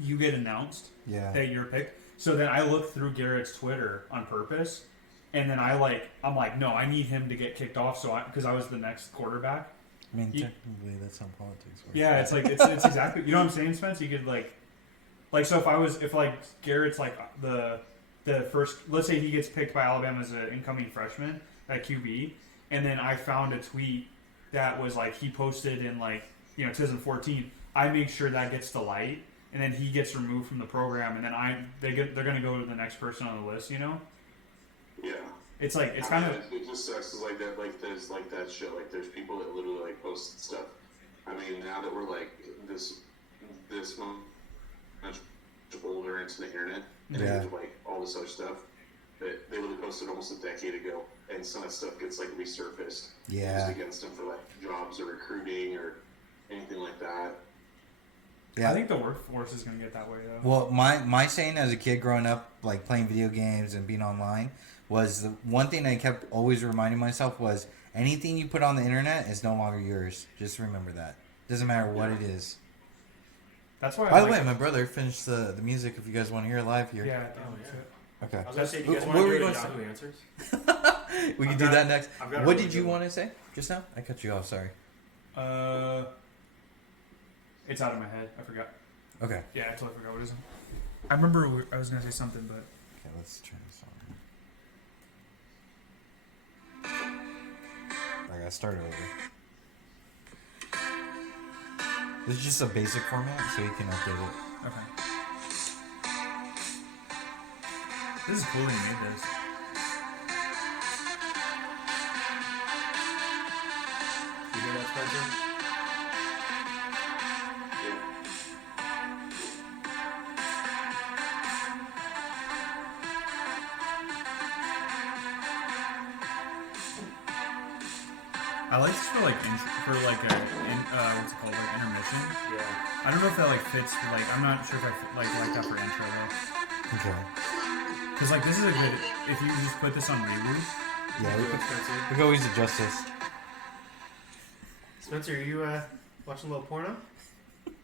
You get announced that you're picked. So then I look through Garrett's Twitter on purpose, and then I'm like, no, I need him to get kicked off, because I was the next quarterback. I mean, technically, that's how politics works. Yeah, it's like it's exactly. You know what I'm saying, Spence? You could like so if Garrett's like the first, let's say he gets picked by Alabama as an incoming freshman at QB, and then I found a tweet that was like he posted in like 2014. I make sure that gets the light, and then he gets removed from the program, and then they're gonna go to the next person on the list. Yeah. It's like it's kind of. It just sucks. Is like that. Like there's like that shit. Like there's people that literally like post stuff. I mean, now that we're like this much older into the internet and into like all this other stuff that they literally posted almost a decade ago, and some of that stuff gets like resurfaced. Used against them for like jobs or recruiting or anything like that. Yeah, I think the workforce is going to get that way though. Well, my saying as a kid growing up, like playing video games and being online, was the one thing I kept always reminding myself was anything you put on the internet is no longer yours. Just remember that. Doesn't matter what it is. That's why. By the way, my brother finished the music. If you guys want to hear it live here. Yeah. Okay. I was gonna say, do you guys want to do Yahoo Answers? We can do that next. What did you want to say just now? I cut you off. Sorry. It's out of my head. I forgot. Okay. Yeah, I totally forgot what it is. I remember I was gonna say something, but okay, let's turn this on. I gotta start it over. This is just a basic format, so you can update it. Okay. This is cool that you made this. You hear that, Spencer? I like this for like what's it called, like intermission. Yeah. I don't know if that like fits. Like I'm not sure if I like that for intro though. Okay. Because like this is a good. If you just put this on reboot. Yeah, we Spencer. could always adjust this. Spencer, are you watching a little porno?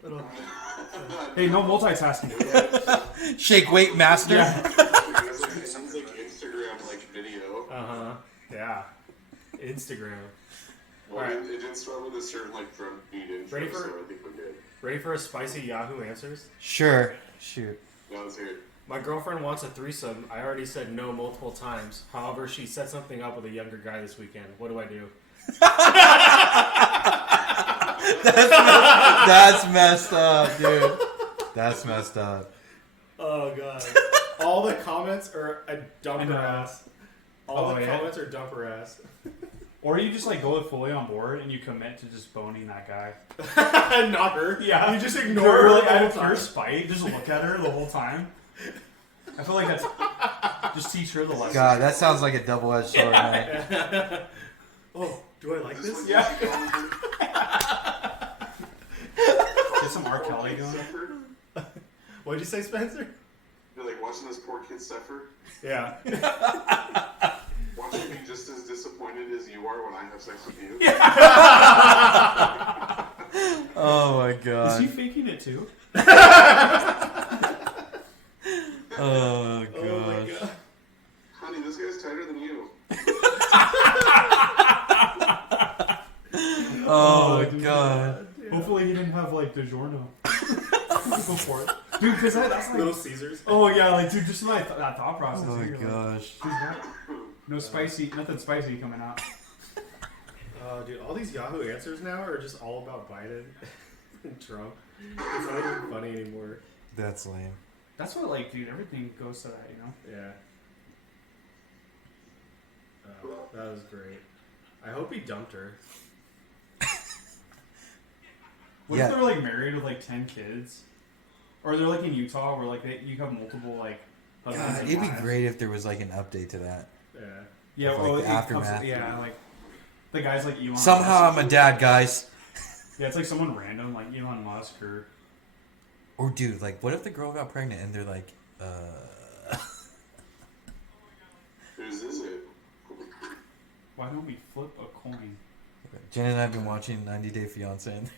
Little. Hey, no multitasking. Shake weight master. Yeah. It sounds like Instagram like video. Yeah. Instagram. Well, Alright. it didn't start with a certain like drum beat intro, Ready for- so I think we're good. Ready for a spicy Yahoo Answers? Sure. Shoot. Now let's hear it. My girlfriend wants a threesome. I already said no multiple times. However, she set something up with a younger guy this weekend. What do I do? That's messed up, dude. That's messed up. Oh god. All the comments are a I dumper know. ass. All Oh, the yeah? comments are dumper ass. Or you just like go fully on board and you commit to just boning that guy. Not her. Yeah. You just You're ignore her really the out whole of pure time. spite. Just look at her the whole time. I feel like that's just teach her the lesson. God, that sounds like a double-edged sword, man. Oh, do I like Is this this? what Yeah. you call it? Get some R. Kelly going. Suffer? What'd you say, Spencer? You're like watching this poor kid suffer, Yeah. watching me just as disappointed as you are when I have sex with you. Oh my Is god. he faking it too? Oh Oh my god. god. Honey, this guy's tighter than you. Oh god. Hopefully he didn't have like DiGiorno before it. Dude, because that's Little like... Caesars. Oh yeah, like dude, just my that thought process. Oh my You're like, gosh. "Who's that?" No spicy, nothing spicy coming out. Dude, all these Yahoo Answers now are just all about Biden and Trump. It's not even funny anymore. That's lame. That's what like, dude, everything goes to that, you know? Yeah. Oh, that was great. I hope he dumped her. What Yeah. if they're like married with like 10 kids? Or they're like in Utah where like you have multiple like husbands God, and it'd be wives. great if there was like an update to that. Yeah. Yeah, Of, well, like, the it comes- aftermath. yeah, like the guys like Elon Somehow Musk. I'm a dad, guys. Yeah, it's like someone random like Elon Musk or Or dude, like what if the girl got pregnant and they're like, Whose is it? why don't we flip a coin? Jen and I have been watching 90 Day Fiance and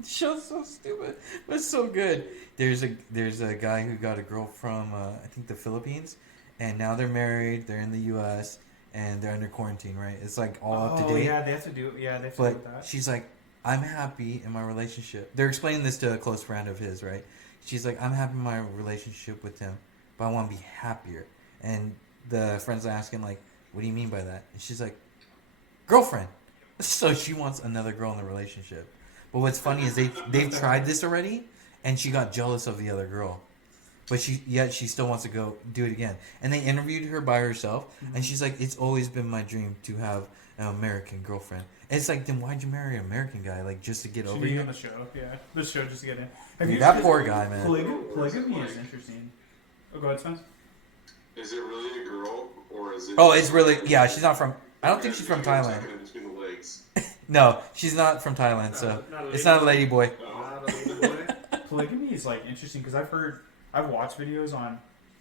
the show's so stupid, but it's so good. There's a guy who got a girl from I think the Philippines, and now they're married. They're in the U.S. and they're under quarantine. Right? It's like all up to date. Yeah, they have to do. Yeah, they have to do But that. she's like, I'm happy in my relationship. They're explaining this to a close friend of his, right? She's like, I'm happy in my relationship with him, but I want to be happier. And the friend's asking like, what do you mean by that? And she's like, girlfriend. So she wants another girl in the relationship. But what's funny is they've tried this already, and she got jealous of the other girl. But she still wants to go do it again. And they interviewed her by herself, and she's like, it's always been my dream to have an American girlfriend. And it's like, then why'd you marry an American guy? Like, just to get She over being you? on the show, yeah, the show just to get in. Have Dude, you that poor guy, man. Polygamy is interesting. Oh, go ahead, Spence. Is it really a girl or is it? Oh, it's really, yeah, she's not from, I don't think she's from Thailand. Tucking it between the legs. No, she's not from Thailand, so Not a it's not a lady boy. Oh. Not a little boy. Polygamy is like interesting because I've watched videos on.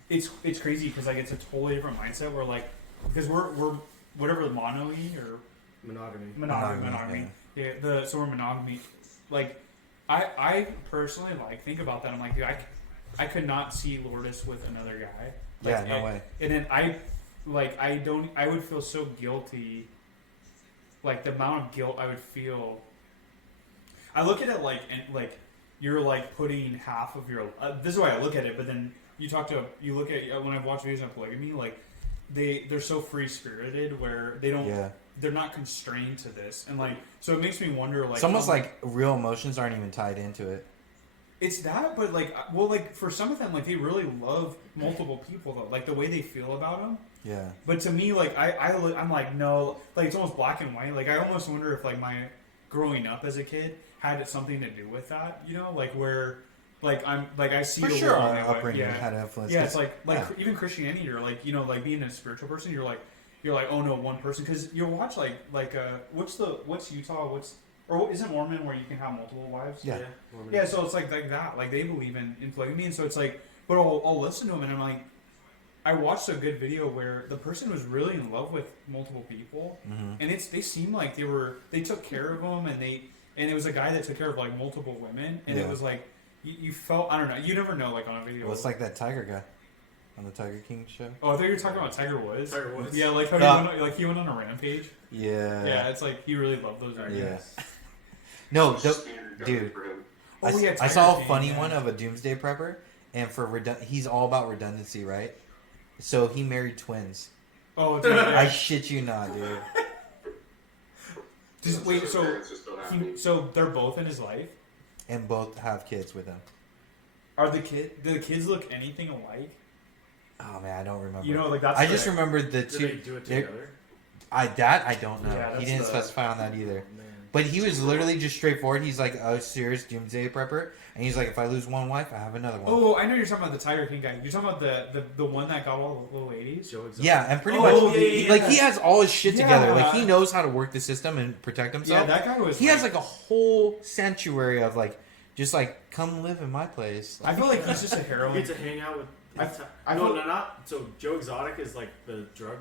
It's crazy because like it's a totally different mindset where like because we're whatever the mono-y or Monogamy. monogamy. Yeah, so we're monogamy. Like I personally like think about that. I'm like, dude, I could not see Lourdes with another guy. Like, Yeah, no way. And then I would feel so guilty. Like the amount of guilt I would feel. I look at it like you're like putting half of your. This is the way I look at it. But then you look at when I've watched videos on polygamy, like they're so free spirited where they don't. Yeah. They're not constrained to this, and like so it makes me wonder. Like It's almost like real emotions aren't even tied into it. it's that, but like like for some of them, like they really love multiple people though, like the way they feel about them. Yeah. But to me, like I'm like no, like it's almost black and white. Like I almost wonder if like my growing up as a kid had something to do with that, you know, like where like I'm like I see For the sure, world our that way. upbringing Yeah. had influence. Yeah, it's like yeah. even Christianity or like you know like being a spiritual person, you're like oh no one person because you'll watch like what's Utah or isn't Mormon where you can have multiple wives? Yeah. Yeah, so it's like that. Like they believe in polygamy, and so it's like, but I'll listen to them, and I'm like, I watched a good video where the person was really in love with multiple people, and they seemed like they took care of them, and it was a guy that took care of like multiple women, and it was like you felt, I don't know, you never know like on a video. Well, it's like that Tiger guy on the Tiger King show. Oh, I thought you were talking about Tiger Woods. Tiger Woods. Yeah, like how he went on a rampage. Yeah. Yeah, it's like he really loved those guys. Yeah. No, dude. Oh, yeah, I saw a Tiger funny King, one of a doomsday prepper, and he's all about redundancy, right? So he married twins. Oh, dude, yeah. I shit you not, dude. Just wait, so they're both in his life? And both have kids with him. Do the kids look anything alike? Oh man, I don't remember. You know, like that's. I just remember the Did two. they do it together? I don't know. Yeah, He didn't the- specify on that either. Man. But he was literally just straightforward. He's like a serious doomsday prepper, and he's like, if I lose one wife, I have another one. Oh, I know you're talking about the Tiger King guy. You're talking about the one that got all the little ladies. Joe Exotic. Yeah, and pretty Oh, much, yeah. like he has all his shit together. Like he Yeah. knows how to work the system and protect Yeah, himself. that guy was. He has like a whole sanctuary of like, just like come live in my place. I feel like he's just a You heroin. get to hang out with. I no, feel- no, not so. Joe Exotic is like the drug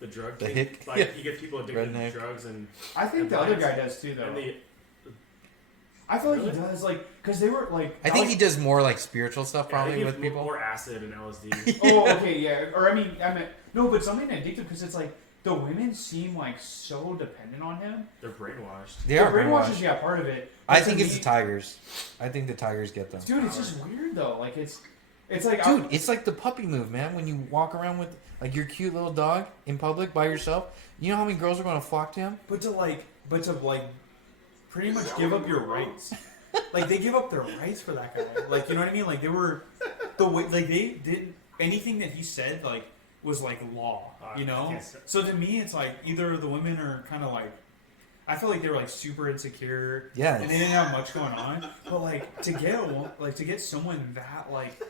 The king. hick. Like Yeah. he gets people addicted Redneck. to drugs and I think and the other violence. guy does too, though. And I feel like Really? he does, like, because they were like. I think he does more like spiritual stuff I probably think with it's people. more acid and LSD. Oh, okay, yeah. Or I mean, no, but something addictive because it's like the women seem like so dependent on him. They're brainwashed. They The are brainwash brainwashed. is part of it. I But to think it's me- the tigers. I think the tigers get them. Dude, it's just weird though. Like it's like Dude, it's like the puppy move, man. When you walk around with like your cute little dog in public by yourself, you know how many girls are going to flock to him? but to pretty much give up your rights. Like they give up their rights for that guy. Like you know what I mean? Like they were the way like they did anything that he said like was like law. You know? Yes. So to me, it's like either the women are kind of like. I feel like they were like super insecure, Yeah. and they didn't have much going on. But like to get someone that like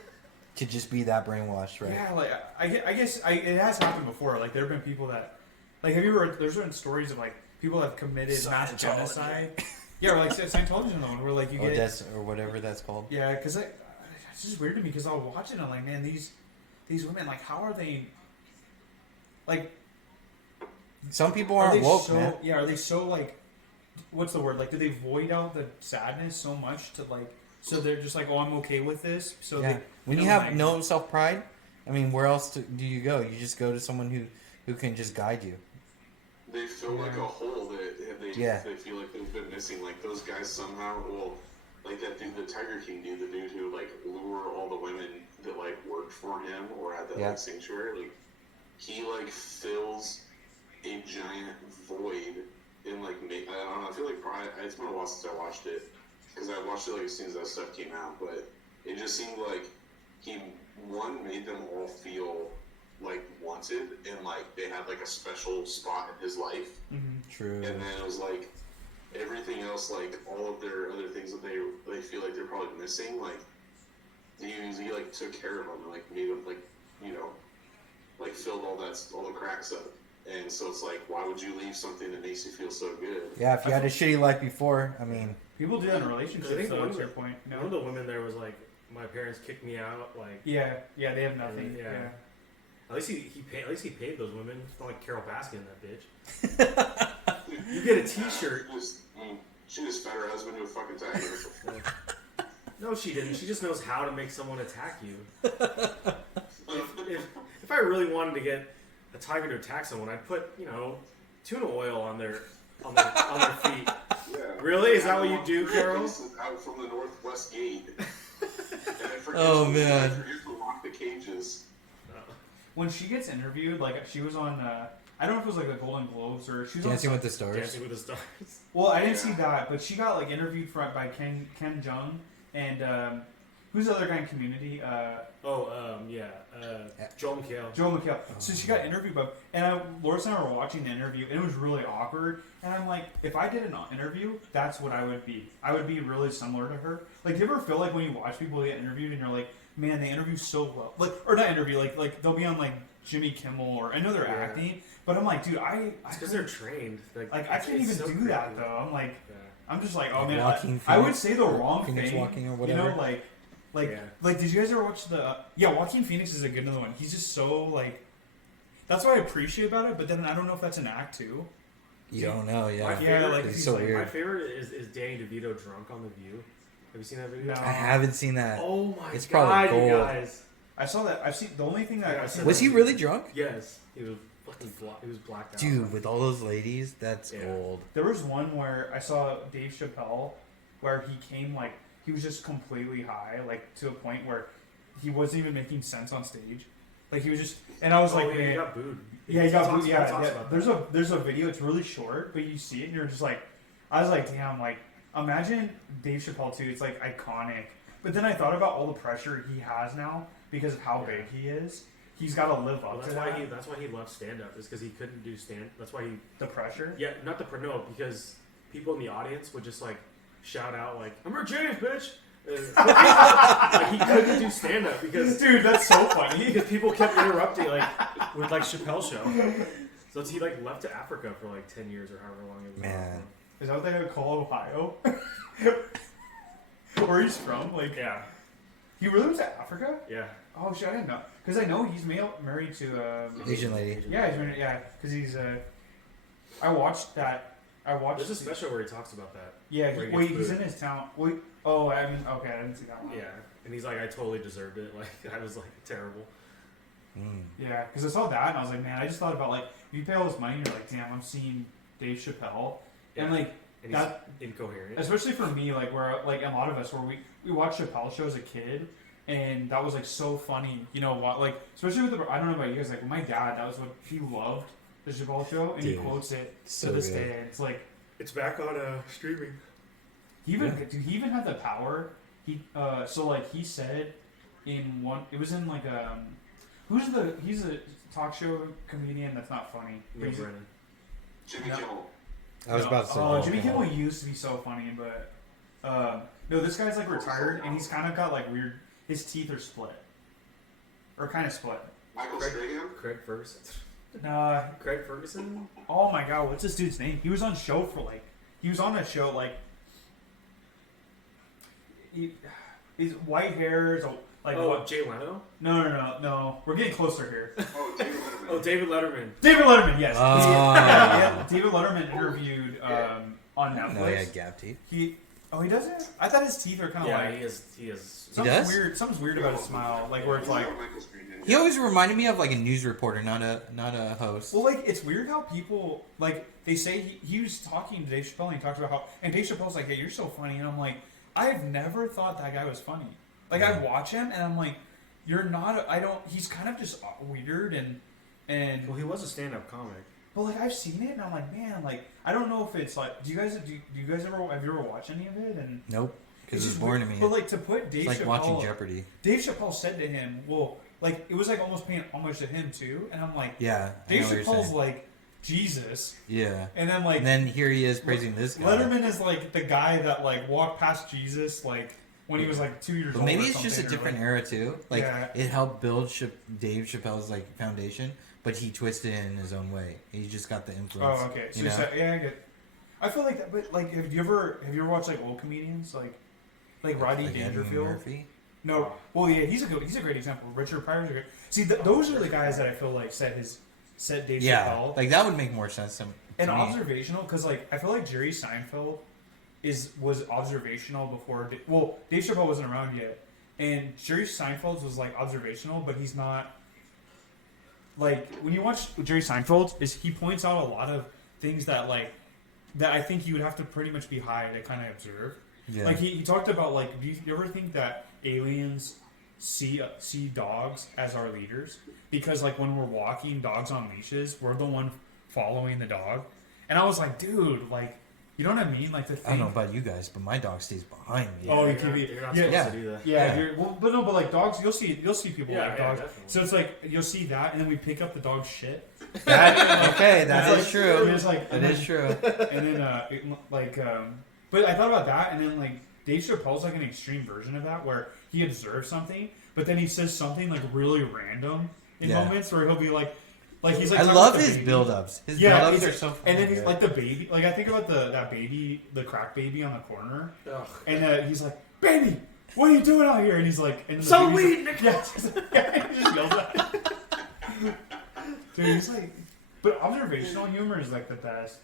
To just be that brainwashed, right? yeah, like I guess it has happened before. Like there have been people that like have you ever there's been stories of like people that have committed mass Scientology. genocide. Yeah, or like Scientology in the one where like you Or get that's or whatever that's called. yeah, because it's just weird to me because I'll watch it and I'm like, man, these women like how are they like Some people are aren't they woke, so man. yeah are they so like what's the word like do they void out the sadness so much to like so they're just like oh I'm okay with this so Yeah. they When you know, have like- no self pride, I mean, where else do you go? You just go to someone who can just guide you. They feel like a hole that Yeah. they feel like they've been missing. Like those guys somehow, well, like that dude, the Tiger King dude, the dude who like lure all the women that like worked for him or at that Yeah. like sanctuary, like he like fills a giant void in like I don't know. I feel like it's been a while since I watched it because I watched it like as soon as that stuff came out, but it just seemed like he made them all feel like wanted and like they had like a special spot in his life. True. And then it was like everything else, like all of their other things that they feel like they're probably missing, like he like took care of them and like made them like like filled all the cracks up. And so it's like, why would you leave something that makes you feel so good? Yeah, if you had a shitty life before, I mean, people do that in I relationships think though one to of your the- point One of the women there was like, my parents kicked me out. Like yeah they have nothing Yeah. yeah. at least he paid those women. It's not like Carol Baskin, that bitch. You get a T-shirt. She just fed her husband to a fucking tiger. No, she didn't. She just knows how to make someone attack you. If I really wanted to get a tiger to attack someone, I'd put tuna oil on their feet. Yeah. Really? Is that what you do, Carol? Out from the northwest gate. Oh, man. Forget to lock the cages. When she gets interviewed, like she was on, I don't know if it was like the Golden Globes or she was Dancing on. with the Stars. Dancing with the Stars. Well, I didn't see that, but she got like interviewed by Ken Jeong and who's the other guy in Community? Joel McHale. Joe McHale. So she got interviewed by, and Loris and I were watching the interview, and it was really awkward. And I'm like, if I did an interview, that's what I would be. I would be really similar to her. Like, do you ever feel like when you watch people get interviewed, and you're like, man, they interview so well, like, or not interview, like they'll be on like Jimmy Kimmel, or I know they're acting, but I'm like, dude, It's because they're trained. like I can't even so do crazy. that though. I'm like, Yeah. I'm just like, oh Like man, walking I Phoenix- would say the wrong Phoenix thing, walking or you whatever. know, like. Like, did you guys ever watch the? Joaquin Phoenix is a good another one. He's just so like. That's what I appreciate about it, but then I don't know if that's an act too. You don't know, yeah. My favorite, like, he's so like, weird. My favorite is Danny DeVito drunk on The View. Have you seen that video? No. I haven't seen that. Oh my It's god, probably you gold. guys! I saw that. I've seen the only thing that I've seen. Was he really drunk? Yes, he was fucking he was blacked out. Dude, with all those ladies, that's Yeah. gold. There was one where I saw Dave Chappelle, where he came like he was just completely high, like to a point where he wasn't even making sense on stage. Like he was just, and I was like, yeah, he man, got booed. yeah, he got talks- booed. he Yeah, talks yeah. about There's a video. It's really short, but you see it, and you're just like, I was like, damn, like imagine Dave Chappelle too. It's like iconic. But then I thought about all the pressure he has now because of how big he is. He's got to live up Well, to that. that's why he left stand up, is because he couldn't do stand. That's why he The pressure. not the no, because people in the audience would just like shout out like I'm James, bitch. Like he couldn't do stand up because Dude, that's so funny. because people kept interrupting like with like Chappelle's show. So he like left to Africa for like 10 years or however long it was. Man. Is that what they would call Ohio? Where he's from? Like, Yeah, he really was at Africa? yeah. Oh shit, I didn't know. Because I know he's married to. Asian lady. Yeah, he's married. Yeah, because he's. I watched that. I watched. There's a special where he talks about that. Yeah, where he wait, gets he's booed. in his town. Wait, oh, I mean, okay, I didn't see that one. Yeah, and he's like, I totally deserved it. Like I was like terrible. Mm. Yeah, because I saw that and I was like, man, I just thought about like, if you pay all this money, and you're like, damn, I'm seeing Dave Chappelle, and like And he's that. incoherent. Especially for me, like where like a lot of us where we watched Chappelle show as a kid, and that was like so funny. You know what? Like especially with the I don't know about you guys. Like with my dad, that was what he loved, the Chappelle show, and he Dude, quotes it so to this good. day. It's like It's back on streaming. he even had the power. He so like he said in one. It was in like he's a talk show comedian that's not funny. Neil He's- Brennan. Jimmy No. Kimmel. I was about to say. Oh, Jimmy Kimmel used to be so funny, but no, this guy's like retired and he's kind of got like weird. His teeth are split, or kind of split. Michael Strahan. Craig Ferguson. Nah. Craig Ferguson. Oh my God, what's this dude's name? He was on show for like. He was on a show like. His white hair is like Oh, what? Jay Leno. No. We're getting closer here. Oh, David Letterman. Oh, David Letterman. David Letterman, yes. Oh. Yeah, David Letterman interviewed on No, Netflix. he had gap teeth. He doesn't. I thought his teeth are kind of Yeah, like. he is. He Something's does? weird. Something's weird about his smile, like where it's like. Michael Strahan. He always reminded me of like a news reporter, not a host. Well, like it's weird how people like they say he was talking to Dave Chappelle and he talked about how and Dave Chappelle's like, "Yeah, you're so funny," and I'm like, I've never thought that guy was funny. Like I watch him and I'm like, you're not. I don't. He's kind of just weird and Well, he was a stand-up comic. but like I've seen it and I'm like, man, like I don't know if it's like. Do you guys ever have you ever watched any of it? And Nope, because it's it's just boring weird. to me. But like to put Dave It's like Chappelle, watching Jeopardy. Dave Chappelle said to him, well, like it was like almost paying homage to him too, and I'm like, Yeah, I Dave know what you're Chappelle's saying. like Jesus, Yeah, and then like and then here he is praising this guy. Letterman is like the guy that like walked past Jesus like when he was like 2 years But old. maybe or it's just a something, or, different like, era too. Like Yeah. it helped build Dave Chappelle's like foundation, but he twisted it in his own way. He just got the influence. Oh, okay. So you you know? said, yeah, I get. I feel like that, but like, have you ever watched like old comedians like Rodney Like Eddie Dangerfield? Murphy. No, well, yeah, he's a great example. Richard Pryor's a great. See, those are the guys that I feel like set Dave Yeah, Chappelle like that would make more sense to and me. observational because like I feel like Jerry Seinfeld was observational before. Dave Chappelle wasn't around yet, and Jerry Seinfeld's was like observational, but he's not. Like when you watch Jerry Seinfeld, is he points out a lot of things that I think you would have to pretty much be high to kind of observe. Yeah. Like he talked about like, do you ever think that aliens see dogs as our leaders? Because like when we're walking dogs on leashes, we're the one following the dog. And I was like, dude, like, you know what I mean? Like the I thing. don't know about you guys, but my dog stays behind me. Oh, you You're can not- be. You're not Yeah, supposed yeah. to do that. yeah, Yeah. but like dogs, you'll see people Yeah, like yeah, dogs. definitely. So it's like you'll see that, and then we pick up the dog's shit. Okay, that It's is like- true. and it's like, That is true. And then but I thought about that, and then like Dave Chappelle's like an extreme version of that, where he observes something, but then he says something like really random in Yeah. moments where he'll be like he's like I talking love about the his baby. build-ups. His Yeah, build-ups he's are so. and then fucking he's good. like the baby. Like I think about that baby, the crack baby on the corner, Ugh. and he's like, "Baby, what are you doing out here? And he's like, and So weed. weed, Yeah, he just yells at him. Dude, he's like, but observational humor is like the best.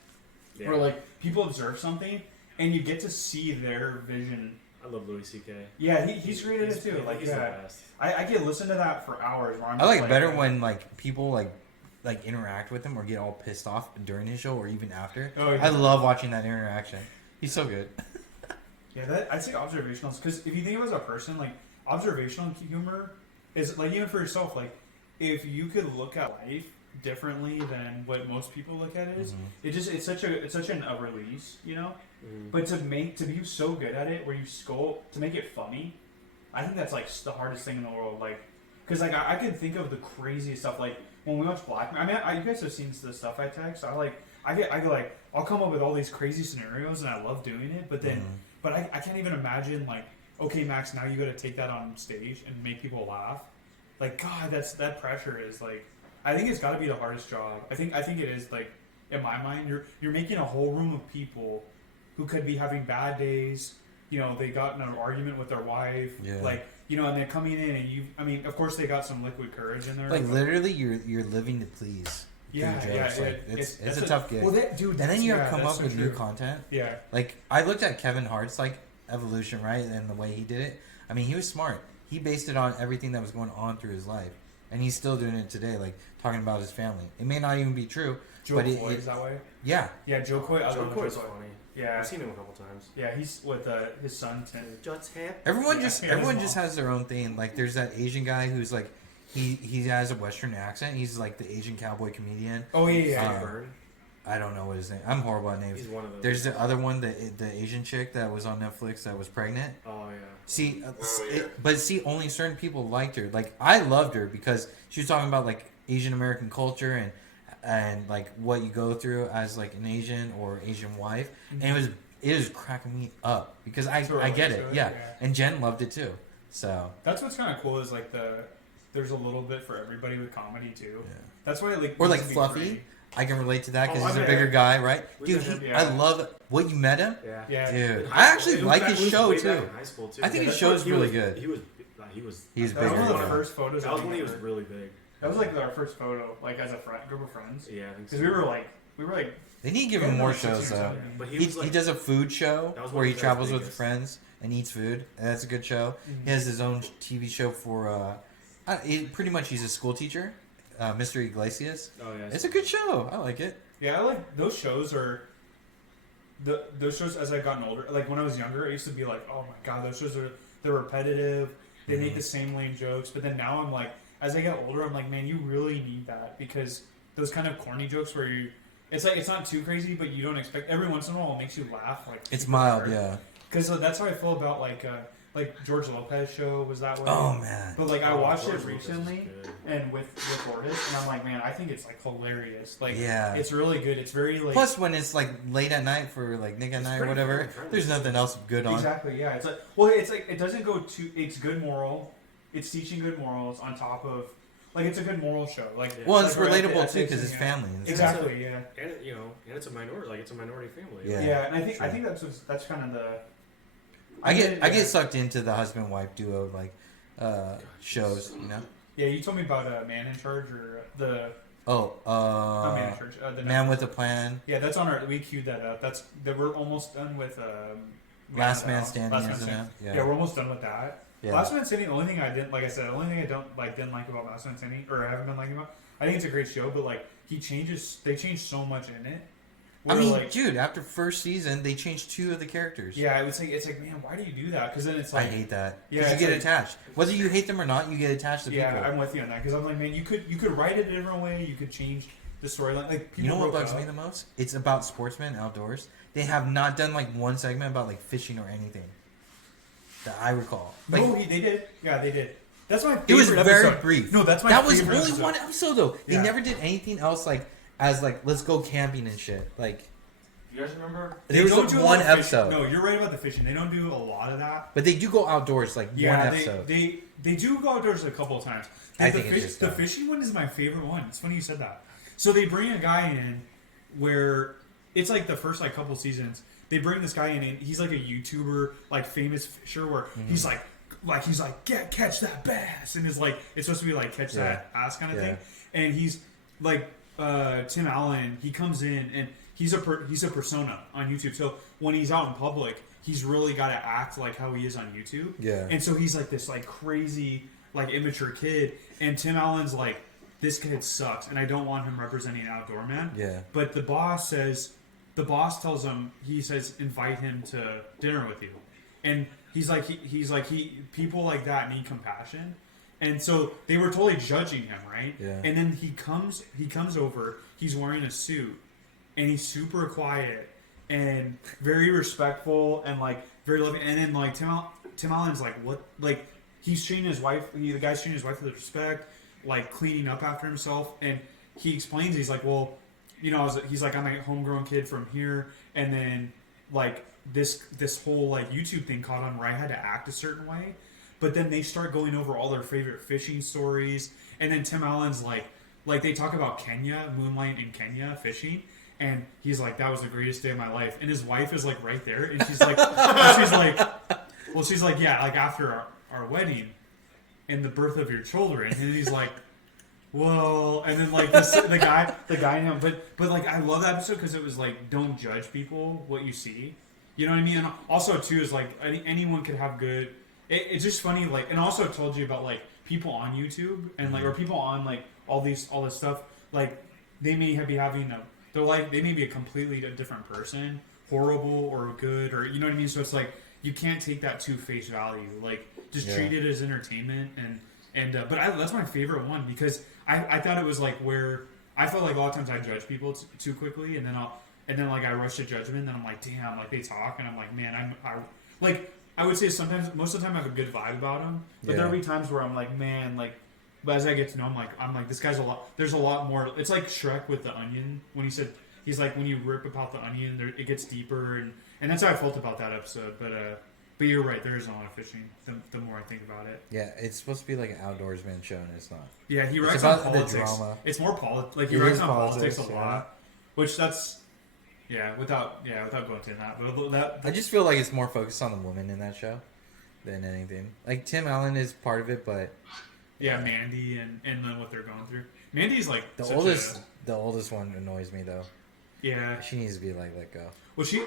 Yeah. Where like people observe something and you get to see their vision. I love Louis C.K. Yeah, he's created it too. Like, he's yeah, the best. I can listen to that for hours. Where I'm I like just it better when like people like interact with him or get all pissed off during his show or even after. Oh, yeah. I love watching that interaction. He's so good. Yeah, I'd say observational because if you think of it as a person, like observational humor is like even for yourself, like if you could look at life differently than what most people look at it is, it's such a release, you know. But to be so good at it, where you to make it funny, I think that's like the hardest thing in the world. Like, because like I can think of the craziest stuff. Like when we watch Black Mirror, I mean, you guys have seen the stuff I text. I'll come up with all these crazy scenarios, and I love doing it. But then, but I can't even imagine like, okay, Max, now you got to take that on stage and make people laugh. Like, God, that pressure is like, I think it's got to be the hardest job. I think it is like, in my mind, you're making a whole room of people who could be having bad days. You know, they got in an argument with their wife. Yeah. Like, you know, and they're coming in and I mean, of course they got some liquid courage in there. Like literally, you're living to please. Yeah, jokes. yeah, like, it's a tough gig. Well, and then you come up with new content. Yeah. Like I looked at Kevin Hart's like evolution, right, and the way he did it. I mean, he was smart. He based it on everything that was going on through his life, and he's still doing it today. Like talking about his family. It may not even be true. Joe Coy is that way. Yeah. Yeah, Joe Coy. Joe Coy's funny. Yeah, I've seen him a couple times. Yeah, he's with his son Tim. Everyone just has their own thing. Like there's that Asian guy who's like he has a Western accent. He's like the Asian cowboy comedian. Oh yeah. I don't know what his name. I'm horrible at names. He's one of them. There's the other one, the Asian chick that was on Netflix that was pregnant. Oh yeah. See, but only certain people liked her. Like I loved her because she was talking about like Asian American culture and like what you go through as like an Asian or Asian wife, and it was cracking me up because I get it, yeah. And Jen loved it too. So that's what's kind of cool is like there's a little bit for everybody with comedy too. Yeah. That's why like or like Fluffy. I can relate to that because he's a bigger guy, right? Dude, I love what you met him. Yeah. Dude, I actually like his show too. In high school, too. I think his show is really good. He was big. That was one of the first photos. That was when he was really big. That was like our first photo, like as a group of friends. Yeah, I think because we were like. They need to give him more shows though. Yeah. But he does a food show where he travels with friends and eats food, and that's a good show. He has his own TV show for. Pretty much he's a school teacher, Mr. Iglesias. Oh yeah, it's a good show. I like it. Yeah, I like those shows. Those shows as I've gotten older. Like when I was younger, I used to be like, oh my god, those shows they're repetitive. They make the same lame jokes. But then now I'm like, as I get older, I'm like, man, you really need that because those kind of corny jokes where it's like it's not too crazy, but you don't expect. Every once in a while, it makes you laugh. Like it's mild, yeah. Because that's how I feel about like George Lopez show was that way. Oh man! But like I watched it recently and with Lourdes, and I'm like, man, I think it's like hilarious. Like, yeah, it's really good. It's very like. Plus, when it's like late at night for like Nick at Night or whatever, there's nothing else good on. Exactly. Yeah. It's like it doesn't go too. It's good moral. It's teaching good morals on top of. Like it's a good moral show. Like well, it's relatable too because it's family. Exactly. Yeah. And and it's a minority. Like it's a minority family. Yeah. Yeah, and I think that's kind of the. I get sucked into the husband wife duo like shows, you know. Yeah, you told me about Man in Charge or the. Not Man in Charge. The Man with a Plan. Yeah, that's on our. We queued that up. We're almost done with. Last Man Standing, isn't it? Yeah, we're almost done with that. Yeah. Last Man Standing. The only thing I didn't like about Last Man Standing, or I haven't been liking about. I think it's a great show, but like they change so much in it. I mean, dude, after first season, they changed 2 of the characters. Yeah, it's like, man, why do you do that? Because then it's like I hate that. Yeah, you get attached. Whether you hate them or not, you get attached to people. Yeah, I'm with you on that. Because I'm like, man, you could write it a different way. You could change the storyline. Like, you know what bugs me the most? It's about sportsmen outdoors. They have not done like one segment about like fishing or anything that I recall. Like, no, they did. Yeah, they did. That's my favorite. It was very episode. brief. No, that's my. That was favorite only episode. one episode though. They never did anything else like let's go camping and shit. Like. You guys remember? There was like one episode. No, you're right about the fishing. They don't do a lot of that. But they do go outdoors like one episode. They do go outdoors a couple of times. The fishing one is my favorite one. It's funny you said that. So they bring a guy in where it's like the first like couple seasons. They bring this guy in and he's like a YouTuber, like famous fisher where he's like like he's like catch that bass, and it's like it's supposed to be like catch that ass kind of thing, and he's like Tim Allen. He comes in and he's a persona on YouTube. So when he's out in public, he's really got to act like how he is on YouTube. Yeah. And so he's like this like crazy like immature kid, and Tim Allen's like, this kid sucks, and I don't want him representing an outdoor man. Yeah. But the boss tells him, he says, invite him to dinner with you, and he's like people like that need compassion, and so they were totally judging him, right? Yeah. And then he comes over, he's wearing a suit, and he's super quiet and very respectful and like very loving, and then like Tim Allen's like, what, like he's treating his wife, the guy's treating his wife with respect, like cleaning up after himself, and he explains, he's like, well, you know, he's like, I'm a homegrown kid from here, and then like this whole like YouTube thing caught on where I had to act a certain way, but then they start going over all their favorite fishing stories, and then Tim Allen's like they talk about Kenya, moonlight in Kenya fishing, and he's like, that was the greatest day of my life, and his wife is like right there, and she's like she's like yeah, like after our wedding and the birth of your children, and he's like, whoa, and then like the guy in him, but like I love that episode because it was like, don't judge people what you see, you know what I mean? And also too is like anyone could have good. It's just funny, like, and also told you about like people on YouTube and like, or people on like all this stuff, like they may be having they may be a completely different person, horrible or good, or you know what I mean? So it's like you can't take that to face value, like just treat it as entertainment, and but that's my favorite one because I thought it was like where I felt like a lot of times I judge people too quickly, and then like I rush to judgment, and then I'm like, damn, like they talk, and I'm like, man, I would say sometimes, most of the time I have a good vibe about them, but there'll be times where I'm like, man, like, but as I get to know him, I'm like, this guy's there's a lot more. It's like Shrek with the onion when he said, he's like, when you rip apart the onion, it gets deeper, and that's how I felt about that episode, but you're right, there is a lot of fishing, the more I think about it. Yeah, it's supposed to be like an outdoorsman show, and it's not. Yeah, he writes about on politics. the drama. It's more like he writes on politics a lot, yeah. which that's without going to that. But that I just feel like it's more focused on the woman in that show than anything. Like Tim Allen is part of it, but Mandy and then what they're going through. Mandy's like the oldest one annoys me though. Yeah, she needs to be like let go. Well, she.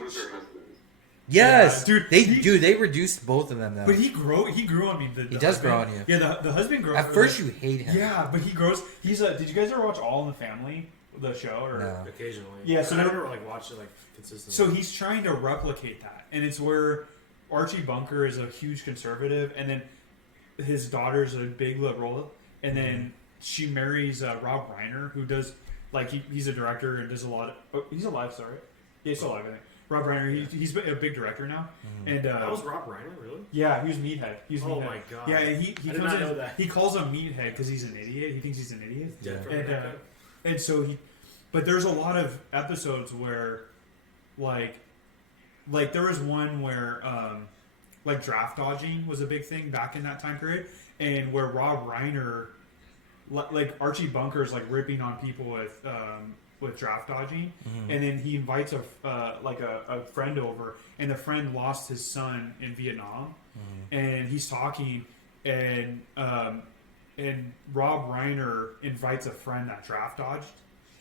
Yes, yeah, they reduced both of them though. But he grew on me. He does grow on you. Yeah, the husband grows. At first, you hate him. Yeah, but he grows. Did you guys ever watch All in the Family, the show? Or? No. Occasionally. Yeah, so I never like watched it like consistently. So he's trying to replicate that, and it's where Archie Bunker is a huge conservative, and then his daughter's a big liberal, and then she marries Rob Reiner, who does like he's a director and does a lot of. Oh, he's alive, sorry. Yeah, he's still alive, I think. Rob Reiner, he's a big director now, and that was Rob Reiner, really? Yeah, he was Meathead. Oh my god! Yeah, he I did not know that. He calls him Meathead because he's an idiot. He thinks he's an idiot. Yeah. And so but there's a lot of episodes where, like there was one where like draft dodging was a big thing back in that time period, and where Rob Reiner, like Archie Bunker's like ripping on people with draft dodging, and then he invites a friend over, and the friend lost his son in Vietnam, and he's talking, and Rob Reiner invites a friend that draft dodged.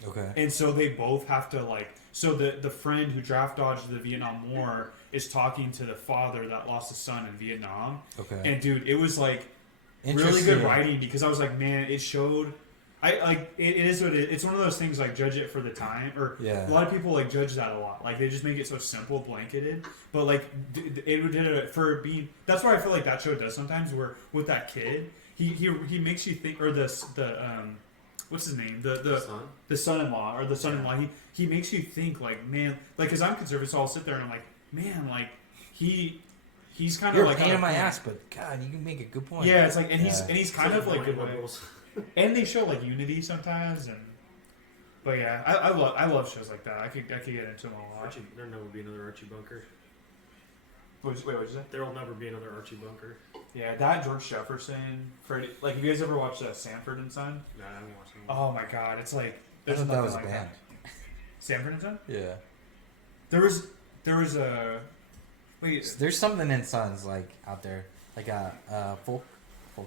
Okay. And so they both have to the friend who draft dodged the Vietnam War is talking to the father that lost his son in Vietnam. Okay. And dude, it was like really good writing because I was like, man, it showed. It is what it is. It's one of those things like judge it for the time, or a lot of people like judge that a lot. Like they just make it so simple, blanketed. But like it did it for being. That's why I feel like that show does sometimes. Where with that kid, he makes you think, or the what's his name, the son-in-law or the son-in-law. He makes you think like, man, like because I'm conservative, so I'll sit there and I'm like, man, like he's kind of like a pain in my ass, but God, you can make a good point. Yeah, it's like, and he's kind of like good liberals. And they show like unity sometimes, but yeah, I love shows like that. I could get into them a lot. There'll never be another Archie Bunker. Wait, what'd you say? There'll never be another Archie Bunker. Yeah, that George Jefferson, Freddie. Like, have you guys ever watched Sanford and Son? No, I haven't watched it. Oh my god, it's like there's nothing like that. Sanford and Son? Yeah. There was a wait. There's something in Sons like out there. like a folk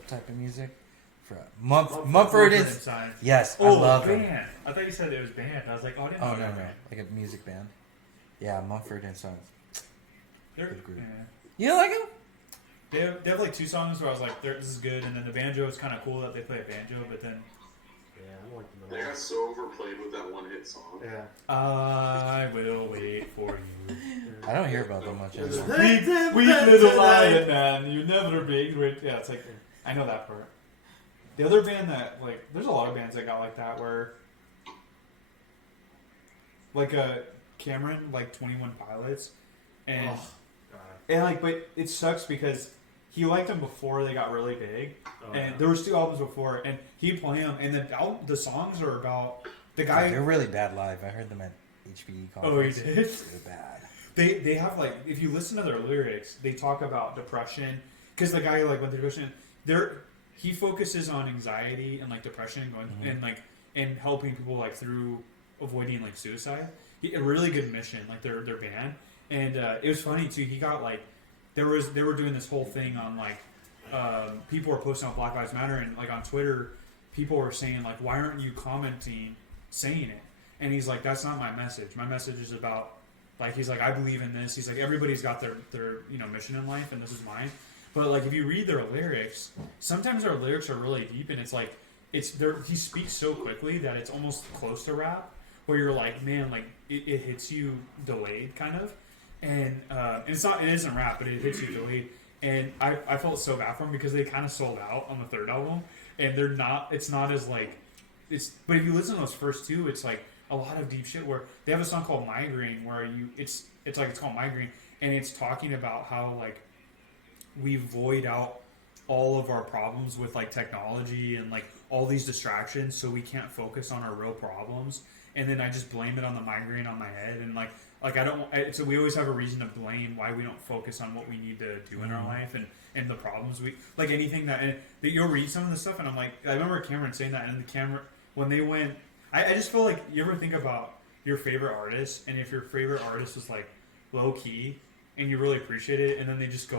type of music. For Mumford and Sons. yes, I Oh, love them. band. I thought you said it was band. I was like, oh, I didn't know Oh no, that no, band. like a music band. Yeah, Mumford and Sons. They're, Good group. yeah. You don't like them? They have like 2 songs where I was like, this is good, and then the banjo is kind of cool that they play a banjo, but then Yeah, I don't like them They at all. got so overplayed with that one hit song. Yeah. I will wait for you. I don't hear about them much anymore. Weak little lion man, you never be great. Yeah, it's like I know that part. The other band that like, there's a lot of bands that got like that where, like Cameron like 21 Pilots, and Oh, God. and like, but it sucks because he liked them before they got really big, Oh, and yeah. there was 2 albums before, and he'd play them, and the songs are about the guy. They're really bad live. I heard them at HPE Oh, he conference. did. They're bad. They have like, if you listen to their lyrics, they talk about depression because the guy like went through depression. He focuses on anxiety and like depression, going and like and helping people like through avoiding like suicide. A really good mission, like their band, and it was funny too. He got like they were doing this whole thing on like people were posting on Black Lives Matter and like on Twitter, people were saying like, why aren't you commenting saying it? And he's like, that's not my message. My message is about like, he's like, I believe in this. He's like, everybody's got their mission in life, and this is mine. But like, if you read their lyrics, sometimes their lyrics are really deep, and it's like he speaks so quickly that it's almost close to rap, where you're like, man, like it hits you delayed kind of, and it isn't rap, but it hits you delayed. And I felt so bad for them because they kind of sold out on the 3rd album, and it's not as like but if you listen to those first 2, it's like a lot of deep shit where they have a song called Migraine where it's called Migraine, and it's talking about how like we void out all of our problems with like technology and like all these distractions, so we can't focus on our real problems. And then I just blame it on the migraine on my head, and like so we always have a reason to blame why we don't focus on what we need to do in our life and the problems we like anything that you'll read some of the stuff, and I'm like, I remember Cameron saying that, and the camera when they went, I just feel like, you ever think about your favorite artist, and if your favorite artist is like low key and you really appreciate it, and then they just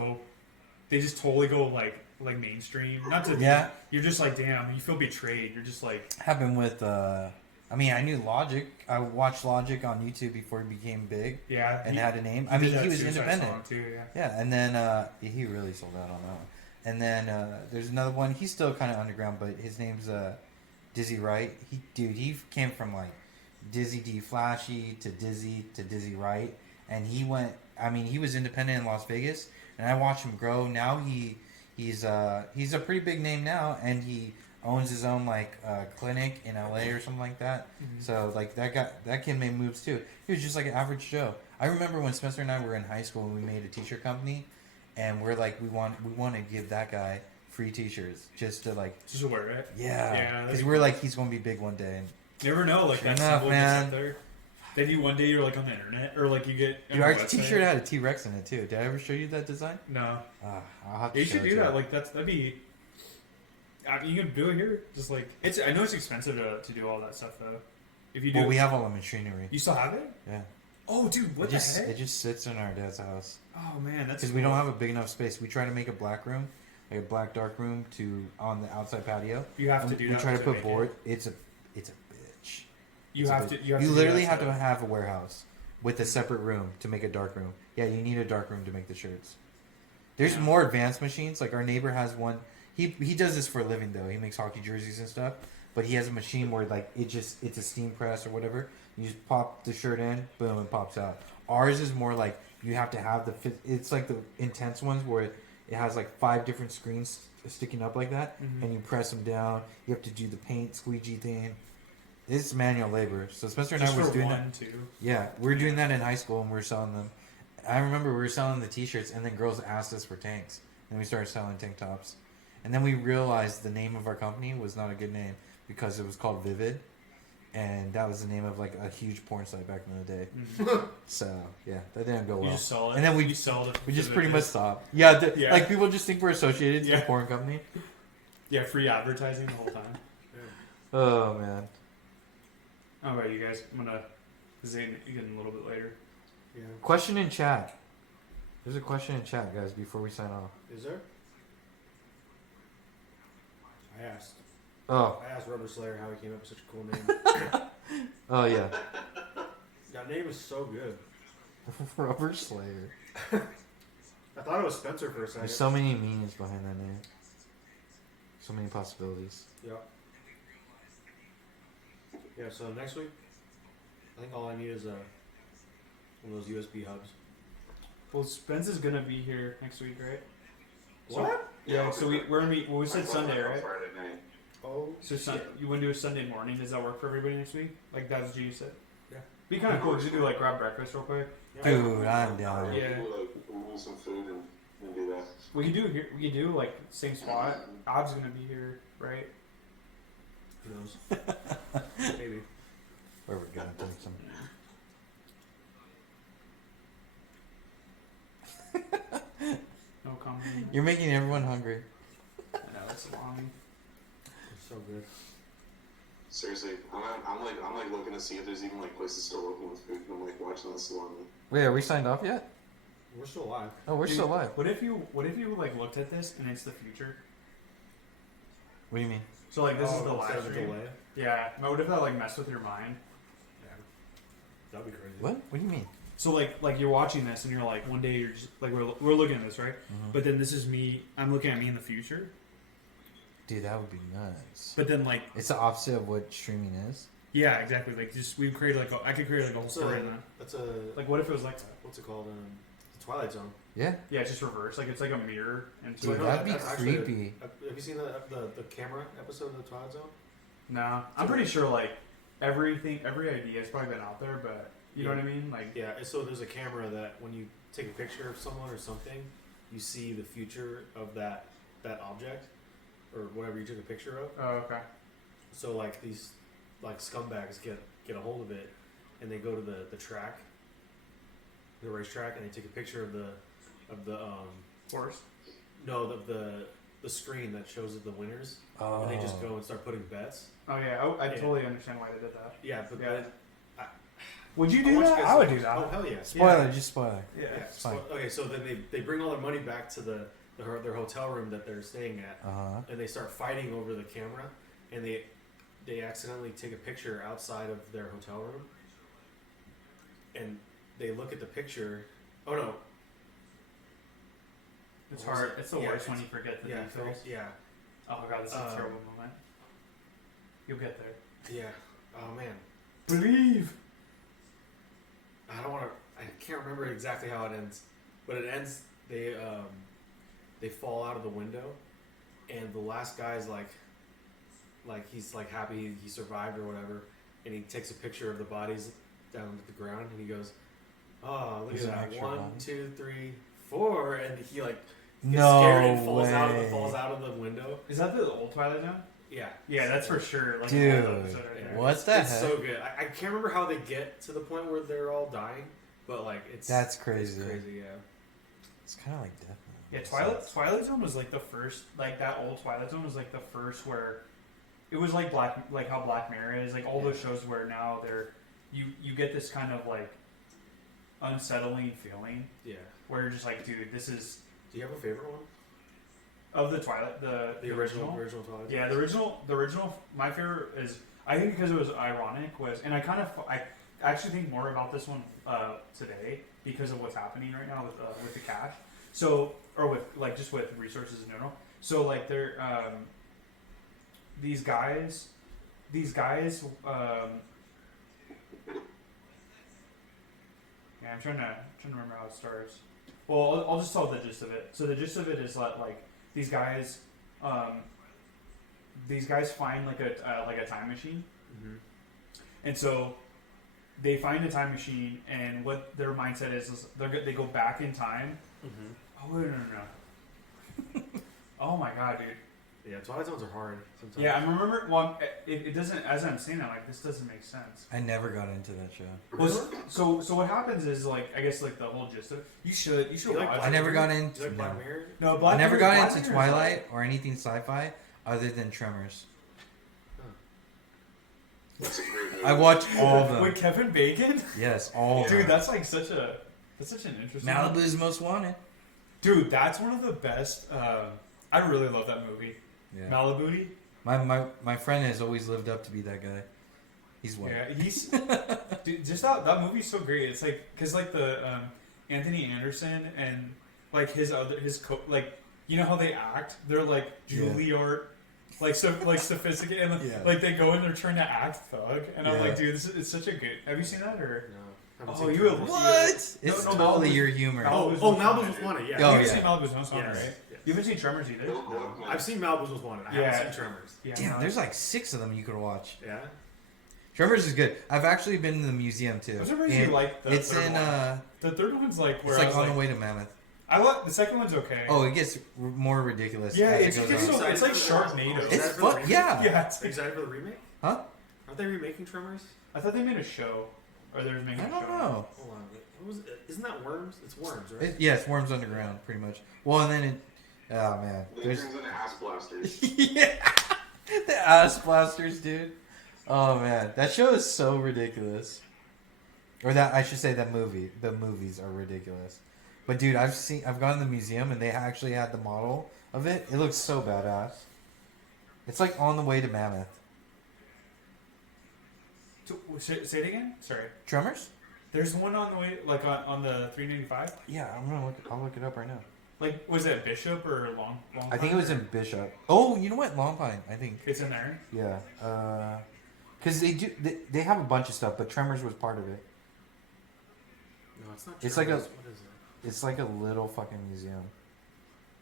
totally go like mainstream. Not to you're just like, damn, you feel betrayed. You're just like, Happened with I mean, I knew Logic. I watched Logic on YouTube before he became big. yeah, And he had a name. did I mean, that he was Suicide independent. song too, yeah. Yeah, and then he really sold out on that one. And then there's another one. He's still kind of underground, but his name's Dizzy Wright. He came from like Dizzy D Flashy to Dizzy Wright, and he went. I mean, he was independent in Las Vegas, and I watched him grow. Now he's a pretty big name now, and he owns his own like clinic in LA or something like that. Mhm. So like that kid made moves too. He was just like an average Joe. I remember when Spencer and I were in high school and we made a t-shirt company, and we're like, we want to give that guy free t-shirts just to like, Just to wear it. yeah, because that'd we're be like, he's gonna be big one day. And You never know, like Sure that enough, symbol man. gets up there. Then you one day you're like on the internet, or like you get on dude, our a website. t-shirt had a T-Rex in it too. Did I ever show you that design? No, I'll have to you show should it do to that. you. Like that'd be. I mean, you can do it here. Just like I know it's expensive to do all that stuff though. If you do, Well, we have all the machinery. you still have it? Yeah. Oh, dude, what it just, the heck? It just sits in our dad's house. Oh man, that's Because we don't have a big enough space. We try to make a black room, like a black dark room, on the outside patio. You have to And do we that. try to put make board. it. It's a bitch. You It's a have bitch. to. You have You to do literally that have to stuff. have a warehouse with a separate room to make a dark room. Yeah, you need a dark room to make the shirts. There's Yeah. more advanced machines. Like our neighbor has one. He does this for a living though. He makes hockey jerseys and stuff. But he has a machine where like it's a steam press or whatever. You just pop the shirt in, boom, it pops out. Ours is more like you have to have it's like the intense ones where it has like 5 different screens sticking up like that, Mhm. and you press them down. You have to do the paint squeegee thing. It's manual labor. So Spencer and Just I was for doing one, that. two. Yeah, we were doing that in high school, and we were selling them. I remember we were selling the T-shirts, and then girls asked us for tanks, and we started selling tank tops. And then we realized the name of our company was not a good name because it was called Vivid, and that was the name of like a huge porn site back in the day. Mhm. So yeah, that didn't go You well. just sell it. And then we you sell it. We just to pretty the- much stopped. Yeah, Yeah. like people just think we're associated to Yeah. the porn company. Yeah, free advertising the whole time. Oh man. All right, you guys. I'm gonna. This is getting a little bit later. Yeah. Question in chat. There's a question in chat, guys. Before we sign off. Is there? Oh. I asked Rubber Slayer how he came up with such a cool name. Oh yeah. That name is so good. Rubber Slayer. I thought it was Spencer for a second. There's so many meanings behind that name. So many possibilities. Yeah. Yeah, so next week, I think all I need is one of those USB hubs. Well, Spence is gonna be here next week, right? What? Yeah. So we're gonna meet. Well, we said Sunday, right? Friday night. Oh, So you want to do a Sunday morning? Does that work for everybody next week? Like that's what you said. Yeah. Be kind of cool. Just do like grab breakfast real quick. Dude, I'm down. Yeah. We'll move some food and do that. We can do here. We can do like same spot. Ob's gonna be here, right? who knows? Maybe. Where we're gonna take some. No comment. You're making everyone hungry. I know it's long. It's so good. Seriously, I'm like looking to see if there's even like places still open with food. And I'm like watching this along. Wait, are we signed off yet? We're still alive. Oh, we're Dude, still live. What if you like looked at this and it's the future? What do you mean? So like this is the instead live of a stream. delay. Yeah. But what if that like messed with your mind? Yeah. That'd be crazy. What? What do you mean? So like you're watching this and you're like one day you're just like we're looking at this, right? Mhm. But then this is me. I'm looking at me in the future. Dude, that would be nuts. But then like It's the opposite of what streaming is. yeah, exactly. Like just we create like I could create like a whole That's story. a, then. that's a Like what if it was like that? what's it called? The Twilight Zone. Yeah. Yeah, it's just reverse. Like it's like a mirror and Dude, no, that'd be that's actually creepy. Have you seen the camera episode of the Twilight Zone? no, I'm pretty sure like every idea has probably been out there, but you know what I mean? Like Yeah. So there's a camera that when you take a picture of someone or something, you see the future of that object or whatever you took a picture of. oh okay. So like these like scumbags get a hold of it, and they go to the track, the racetrack, and they take a picture of the Horse. no the screen that shows the winners, Oh. and they just go and start putting bets. Oh yeah, I Yeah. totally understand why they did that. Yeah, but Yeah. then Would you I do want you that? guys I would to- do that. Oh hell yeah! Spoiler, Yeah. just spoiler. Yeah. Yeah. It's fine. Okay, so then they bring all their money back to their hotel room that they're staying at, Uh-huh. and they start fighting over the camera, and they accidentally take a picture outside of their hotel room, and they look at the picture. Oh no! It's What was hard. it? It's the Yeah, worst when it's- you forget the Yeah, details. yeah, Oh god, this is a Um, terrible moment. You'll get there. yeah. Oh man, Believe. I don't want to. I can't remember exactly how it ends, but it ends. They fall out of the window, and the last guy's like he's like happy he survived or whatever, and he takes a picture of the bodies down to the ground, and he goes, "Oh, look There's at an that! extra 1, body? 2, 3, 4," and he like gets No scared and falls way. falls out of the window. Is that the old Twilight Zone? Yeah, Yeah, that's for sure. Like Dude. an old episode right Yeah. there. What the It's heck? so good. I can't remember how they get to the point where they're all dying, but like it's That's crazy. It's crazy, yeah. It's kind of like Death Note. Yeah, Twilight Zone was like the first. Like that old Twilight Zone was like the first where it was like how Black Mirror is. Like all those shows where now you get this kind of like unsettling feeling Yeah. where you're just like, dude, this is Do you have a favorite one? of the Twilight the original Twilight. Yeah, the original. My favorite is I think because it was ironic and I actually think more about this one today because of what's happening right now with the cash. So or with like just with resources in general. So like they're these guys. Yeah, I'm trying to remember how it starts. Well, I'll just tell the gist of it. So the gist of it is that like these guys find like a time machine, Mm-hmm. and so they find a time machine, and what their mindset is they go back in time. Mm-hmm. Oh no! Oh my god, dude. Yeah, Twilight Zones are hard sometimes. Yeah, I remember. Well, it doesn't. As I'm saying that, like this doesn't make sense. I never got into that show. Well, so what happens is like I guess like the whole gist of it. You should You like watch. Black I never got Mirror? into- Do you like Black no. Mirror? No, I Black never Mirror- got Black into Mirror is Twilight or anything sci-fi other than Tremors. That's a great movie. I watched all of them. with Kevin Bacon. Yes, all of Dude, them. that's like such an interesting. Malibu's Most Wanted. Dude, that's one of the best. I really love that movie. Yeah. Malibu. My friend has always lived up to be that guy. He's white. Yeah, he's dude, just that movie's so great. It's like because like the Anthony Anderson and like his like you know how they act? They're like Juilliard, like sophisticated. And, Yeah. Like they go in, they're trying to act thug, and I'm Yeah. like, dude, it's such a good. Have you seen that or? No. Haven't Oh, seen you Tremors. will. What? It's No, totally Malibu's- your humor. Malibu's Oh, Most Malibu's Wanted. Most Wanted. Yeah. Oh, You've yeah. seen Malibu's Most Wanted, Yes. right? Yes. You haven't seen Tremors either. It'll go up, man. I've seen Malibu's Most Wanted. I Yeah. haven't seen Tremors. Yeah, Damn, no. there's like 6 of them you could watch. Yeah. Tremors is good. I've actually been in the museum too. I'm surprised you And like the it's third in one. The third one's like where it's I like was on like, the way to Mammoth. I like the second one's okay. Oh, it gets more ridiculous. yeah, as it's it just goes on. so, it's like Sharknado. Is It's that for the fun. remake? Yeah. Yeah, it's Are you excited for the remake? Huh? Aren't they remaking Tremors? I thought they made a show, or they were making I a don't show. know. Hold on. What was it? Isn't that Worms? It's Worms, right? Yeah, it's Worms Underground, pretty much. Well, and then it. Oh man, Then it there's turns into ass blasters. yeah, the ass blasters, dude. Oh man, that show is so ridiculous. Or that I should say that movie. The movies are ridiculous. But dude, I've gone to the museum and they actually had the model of it. It looks so badass. It's like on the way to Mammoth. Say it again. Sorry. Tremors? There's one on the way, like on the 395. Yeah, I'll look it up right now. Like, was it Bishop or Long? I think it was in Bishop. Oh, you know what? Long Pine, I think. It's in there. Yeah. Because they have a bunch of stuff, but Tremors was part of it. No, it's not. It's like Tremors. a- What is it? It's like a little fucking museum.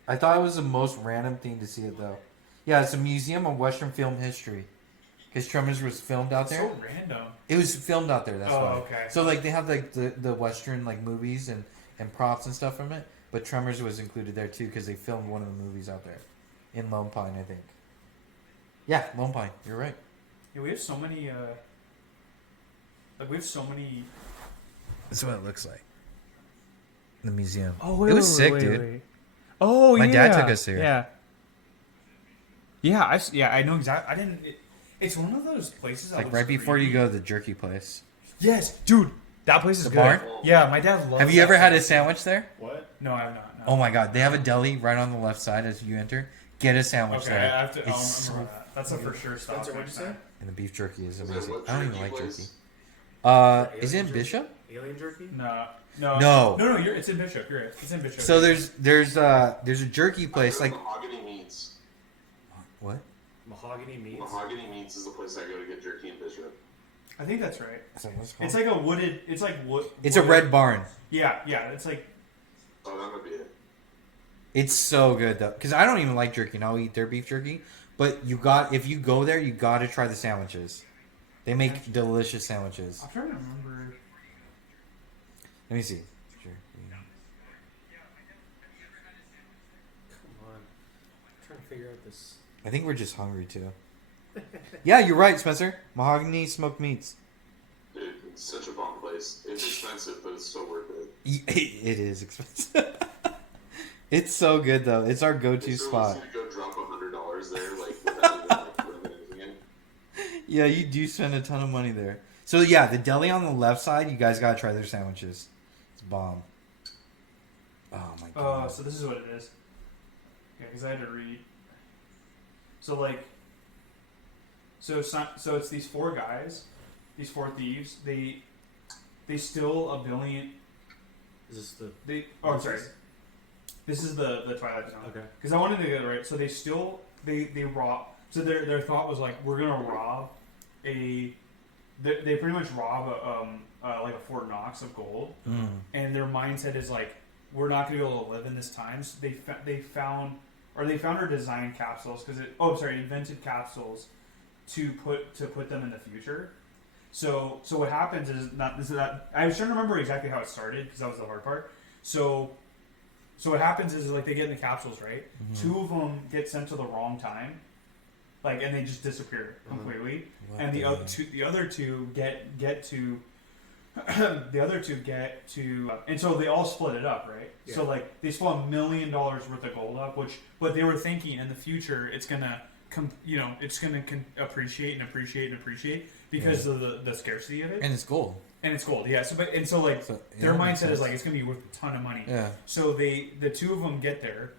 I thought it was the most random thing to see it though. Yeah, it's a museum of Western film history. Because Tremors was filmed out there. So random. It was filmed out there. That's Oh, why. okay. So like they have like the Western like movies and props and stuff from it, but Tremors was included there too because they filmed one of the movies out there, in Lone Pine, I think. Yeah, Lone Pine. You're right. Yeah, we have so many. Like we have so many. That's what it looks like. The museum. Oh, it was sick, dude. Oh, My yeah. dad took us there. Yeah. Yeah, I know exactly. I didn't. It's one of those places. That Like looks right before you creepy. go to the jerky place. Yes, dude. That place is The good. barn? Yeah, my dad loves. Have you that ever had a place. sandwich there? What? No, I have not. No. Oh my god, they have a deli right on the left side as you enter. Get a sandwich Okay, there. I have to. I'll It's remember that. That's a for sure stop. Spencer, what'd next you say? time. And the beef jerky is Is it amazing. what I don't even jerky like place? jerky. Alien Is it in jerky? Bishop? Alien jerky? No. It's in Bishop. You're right. It's in Bishop. So there's a jerky place like Mahogany Meats. what? Mahogany meats. Mahogany Meats is the place I go to get jerky in Bishop. I think that's right. Is that what it's called? It's like a wooded. It's like wood. It's a red barn. Yeah. It's like. Oh, that might be it. It's so good though, because I don't even like jerky, and I'll eat their beef jerky. But if you go there, you got to try the sandwiches. They make delicious sandwiches. I'm trying to remember. Let me see. Jerky. Come on. I'm trying to figure out this. I think we're just hungry too. Yeah, you're right, Spencer. Mahogany smoked meats. Dude, it's such a bomb place. It's expensive, but it's so worth it. It is expensive. It's so good though. It's our go-to It's so spot. easy to go drop $100 there, like without even like, putting anything in. Yeah, you do spend a ton of money there. So yeah, the deli on the left side, you guys gotta try their sandwiches. It's bomb. Oh my god. So this is what it is. Yeah, because I had to read. So like. So it's these four guys, these four thieves. They steal $1 billion. Is this the? I'm sorry. This is the Twilight Zone. Okay. Because I wanted to get it right. So they rob. So their thought was like, we're gonna rob a. They pretty much rob like a Fort Knox of gold, and their mindset is like, we're not gonna be able to live in this time. So they found or designed capsules invented capsules to put them in the future. So what happens is that I was trying to remember exactly how it started because that was the hard part. So what happens is like they get in the capsules, right? Mm-hmm. 2 of them get sent to the wrong time, like, and they just disappear completely. What And the the other two get to the other two get to, and so they all split it up, right? Yeah. So like they split $1 million worth of gold up, but they were thinking in the future it's gonna appreciate because of the scarcity of it, And it's gold. and it's gold. Yeah. So their yeah, mindset makes is sense. like it's gonna be worth a ton of money. Yeah. So the 2 of them get there,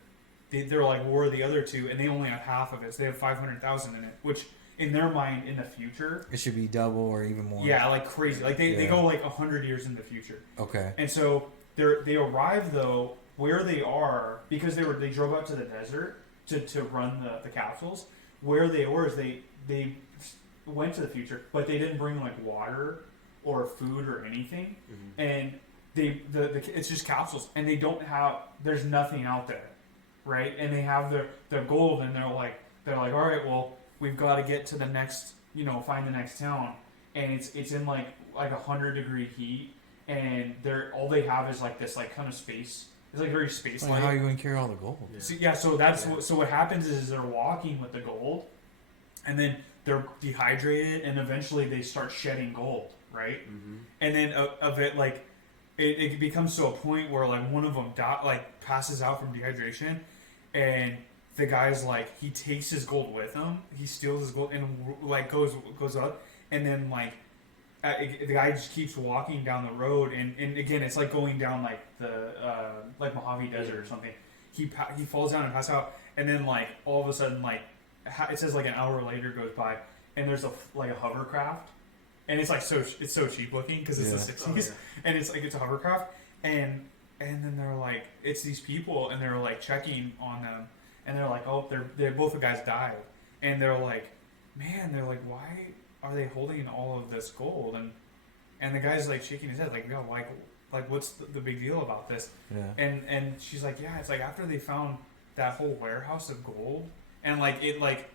they're like, where are the other two? And they only have half of it, so they have 500,000 in it, which in their mind, in the future, It should be double or even more. yeah, like crazy. Like they Yeah. go like 100 years in the future. Okay. And so they arrive though where they are because they drove out to the desert to run the capsules. Where they were is they went to the future, but they didn't bring like water or food or anything, and it's just capsules, and they don't have there's nothing out there, right? And they have their gold, and they're like all right, well we've got to get to the next find the next town, and it's in like 100-degree heat, and all they have is like this like kind of space. It's like very space Well, like. how are you going to carry all the gold? So that's what happens is they're walking with the gold, and then they're dehydrated, and eventually they start shedding gold, right? And then of it like it becomes to a point where like one of them passes out from dehydration, and the guy's like he takes his gold with him, he steals his gold and like goes up, and then like the guy just keeps walking down the road, and again it's like going down like the like Mojave Desert or something. He falls down and passes out, and then like all of a sudden like it says like an hour later goes by, and there's a hovercraft, and it's like it's so cheap looking because it's the 60s, and it's like it's a hovercraft, and then they're like it's these people, and they're like checking on them, and they're like they're both the guys died, and they're like why are they holding all of this gold, and the guy's like shaking his head like no like what's the big deal about this, and she's like yeah, it's like after they found that whole warehouse of gold, and like it like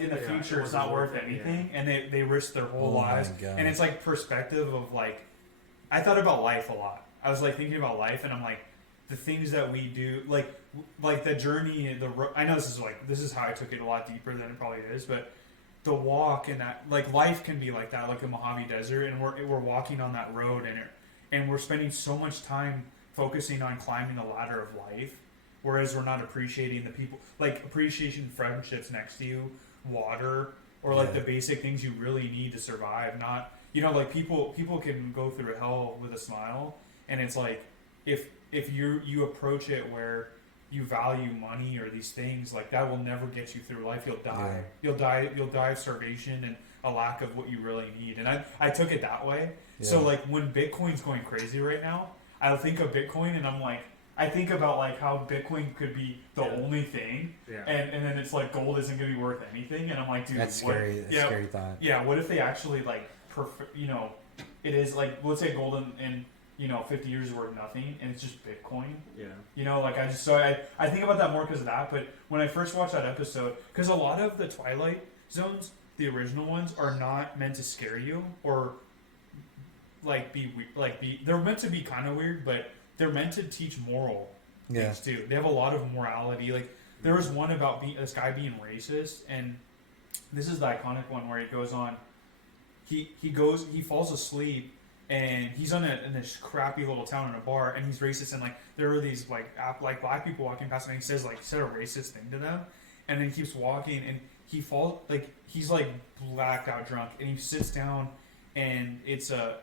in the future it's not worth anything, and they risk their whole lives, and it's like perspective of like I thought about life a lot. I was like thinking about life, and I'm like the things that we do like the journey, I know this is how I took it a lot deeper than it probably is, but the walk and that like life can be like that, like a Mojave Desert, and we're walking on that road, and we're spending so much time focusing on climbing the ladder of life, whereas we're not appreciating the people, like appreciation friendships next to you, water, or like the basic things you really need to survive. Not like people can go through hell with a smile, and it's like if you approach it where you value money or these things, like that will never get you through life. You'll die. You'll die of starvation and a lack of what you really need. And I took it that way. So like when Bitcoin's going crazy right now, I'll think of Bitcoin, and I'm like I think about like how Bitcoin could be the only thing, and then it's like gold isn't going to be worth anything, and I'm like, dude, that's scary. That's scary thought. Yeah, what if they actually like it is like let's say gold in 50 years is worth nothing, and it's just Bitcoin. Yeah. Like I think about that more because of that. But when I first watched that episode, because a lot of the Twilight Zones, the original ones, are not meant to scare you or they're meant to be kind of weird, but they're meant to teach moral things too. They have a lot of morality. Like there was one about this guy being racist, and this is the iconic one where he goes on. He falls asleep, and he's in this crappy little town in a bar, and he's racist, and like there are these like black people walking past, and he said a racist thing to them, and then he keeps walking, and he falls he's like blacked out drunk, and he sits down, and it's a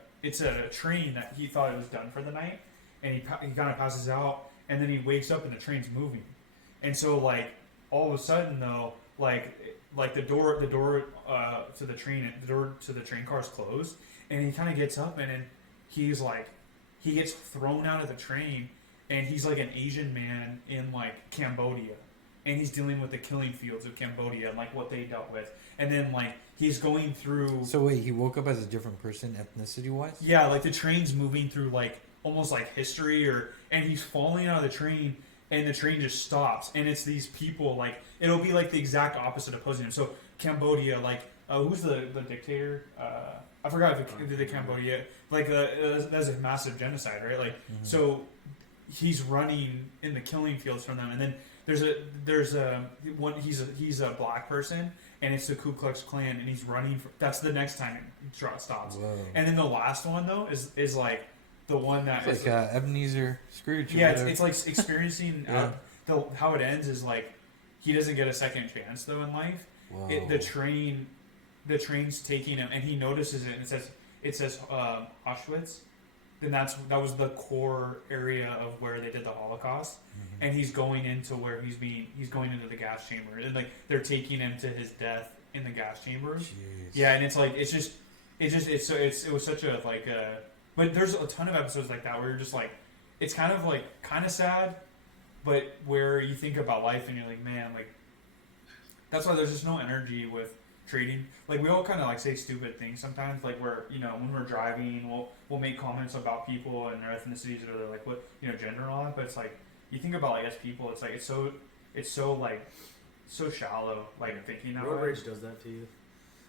train that he thought it was done for the night, and he kind of passes out, and then he wakes up and the train's moving, and so like all of a sudden though like the door to the train car is closed, and he kind of gets up, and then he's like he gets thrown out of the train, and he's like an Asian man in like Cambodia, and he's dealing with the killing fields of Cambodia and like what they dealt with, and then like he's going through. So wait, he woke up as a different person ethnicity wise? Yeah, like the train's moving through like almost like history, and he's falling out of the train, and the train just stops, and it's these people like it'll be like the exact opposite opposing him. So Cambodia, like who's the dictator? I forgot if it did the Cambodia. Like that's a massive genocide, right? Like so he's running in the killing fields from them, and then there's a one. He's a black person, and it's the Ku Klux Klan, and he's running. That's the next time it stops. Whoa. And then the last one though is like the one that it's like Ebenezer Scrooge. Yeah, it's like experiencing how it ends is like he doesn't get a second chance though in life. The train's taking him, and he notices it, and it says Auschwitz. Then that was the core area of where they did the Holocaust, and he's going into where he's going into the gas chamber, and like they're taking him to his death in the gas chamber. Jeez. Yeah, and it's like it was such a like but there's a ton of episodes like that where you're just like it's kind of sad, but where you think about life and you're like, man, like that's why there's just no energy with trading. Like we all kind of like say stupid things sometimes, like where when we're driving we'll make comments about people and their ethnicities or their like what gender and all that, but it's like you think about like as people, it's like it's so like so shallow, like thinking that Road way. rage does that to you.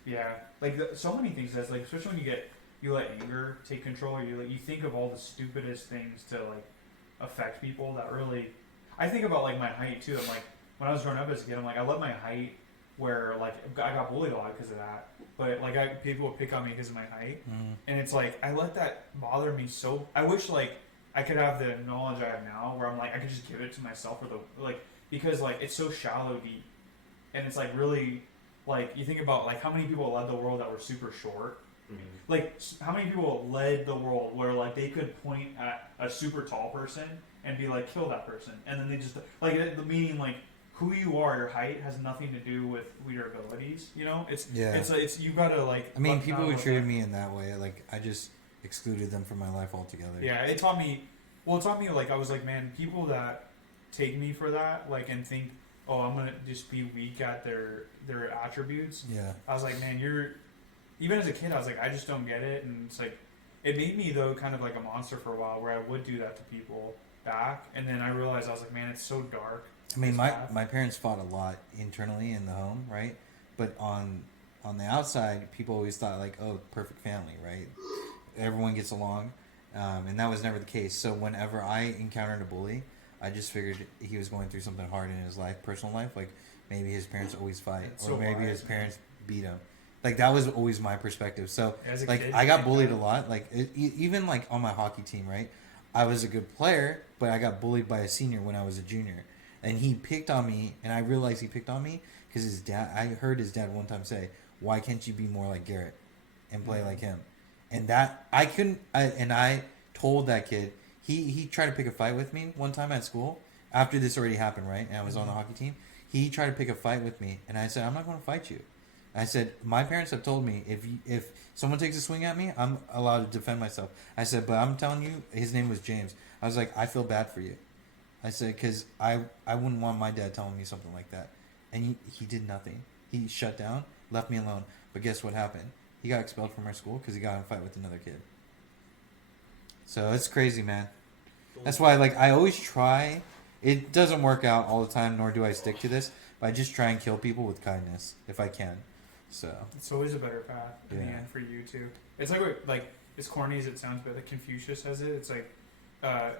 Yeah, like so many things. That's like, especially when you let anger take control, or you think of all the stupidest things to like affect people. That really, I think about like my height too. I'm like, when I was growing up as a kid, I'm like, I let my height where like I got bullied a lot because of that. But like people would pick on me because of my height, and it's like I let that bother me. So I wish like I could have the knowledge I have now, where I'm like I could just give it to myself, or because like it's so shallow deep, and it's like really. Like, you think about, like, how many people led the world that were super short? Mm-hmm. Like, how many people led the world where, like, they could point at a super tall person and be like, kill that person. And then they just, like, the meaning, like, who you are, your height, has nothing to do with your abilities, It's you gotta, like... I mean, people who treated me in that way, like, I just excluded them from my life altogether. Yeah, it taught me, like, I was like, man, people that take me for that, like, and think... oh, I'm gonna just be weak at their attributes. Yeah. I was like, man, even as a kid, I was like, I just don't get it, and it's like, it made me though kind of like a monster for a while, where I would do that to people back, and then I realized I was like, man, it's so dark. I mean, my parents fought a lot internally in the home, right? But on the outside, people always thought like, oh, perfect family, right? Everyone gets along, and that was never the case. So whenever I encountered a bully, I just figured he was going through something hard in his life, personal life. Like maybe his parents always fight, or maybe his parents beat him. Like that was always my perspective. So like kid, I got bullied a lot. Like even like on my hockey team, right? I was a good player, but I got bullied by a senior when I was a junior, and he picked on me. And I realized he picked on me because his dad. I heard his dad one time say, "Why can't you be more like Garrett and play like him?" And that I couldn't. I told that kid. He tried to pick a fight with me one time at school. After this already happened, right? And I was on the hockey team. He tried to pick a fight with me, and I said, "I'm not going to fight you." I said, "My parents have told me if someone takes a swing at me, I'm allowed to defend myself." I said, "But I'm telling you," his name was James. I was like, "I feel bad for you." I said, "Because I wouldn't want my dad telling me something like that." And he did nothing. He shut down, left me alone. But guess what happened? He got expelled from our school because he got in a fight with another kid. So it's crazy, man. That's why, like, I always try. It doesn't work out all the time, nor do I stick to this. But I just try and kill people with kindness if I can. So it's always a better path in the end for you too. It's like as corny as it sounds, but like Confucius says it. It's like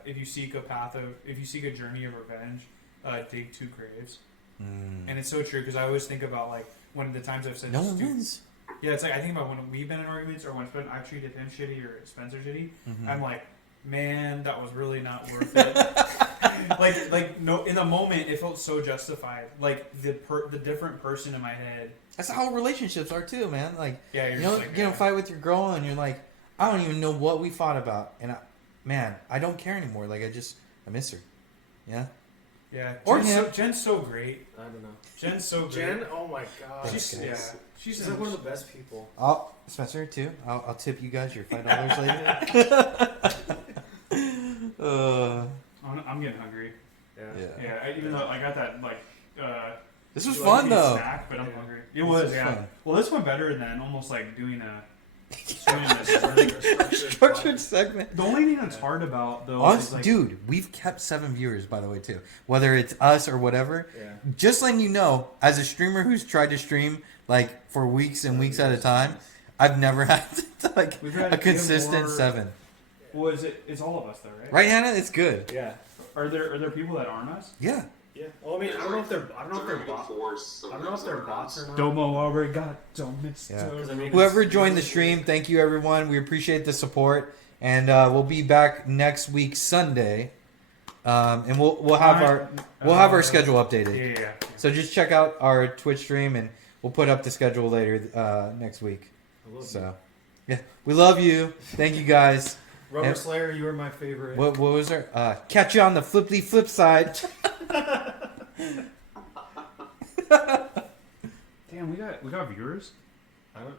if you seek a journey of revenge, dig 2 graves. And it's so true because I always think about like one of the times I've said no one wins. Yeah, it's like I think about when we've been in arguments or when I've treated him shitty or Spencer shitty. I'm like, man, that was really not worth it. like no, in the moment it felt so justified. Like the different person in my head. That's how relationships are too, man. Like yeah, you know, fight with your girl and you're like, I don't even know what we fought about, and I don't care anymore. Like I miss her. Yeah. Yeah. Or Jen's so great. I don't know. Jen's so great. Jen, oh my god. She's like one of the best people. Spencer too. I'll tip you guys your $5 later. I'm getting hungry. Yeah. Even though I got that like. This was fun though. Snack, but I'm hungry. It was fun. Well, this went better than almost like doing a. Structured segment. The only thing that's hard about though us, is dude, we've kept 7 viewers by the way too. Whether it's us or whatever. Yeah. Just letting you know, as a streamer who's tried to stream like for weeks and weeks at a time, I've never had like a consistent 7. Well, it's all of us though, right? Right, Hannah? It's good. Yeah. Are there people that aren't us? Yeah. Yeah. Well, I mean, I don't know if they're bots or not. Domo arigato, Mr. Yeah. I mean, whoever joined the stream, thank you everyone. We appreciate the support, and we'll be back next week Sunday, and we'll have our schedule updated. Yeah. So just check out our Twitch stream, and we'll put up the schedule later next week. So, yeah, we love you. Thank you guys. Rubber And- Slayer, you were my favorite. What was there? Catch you on the flippity flip side. Damn, we got viewers. I don't.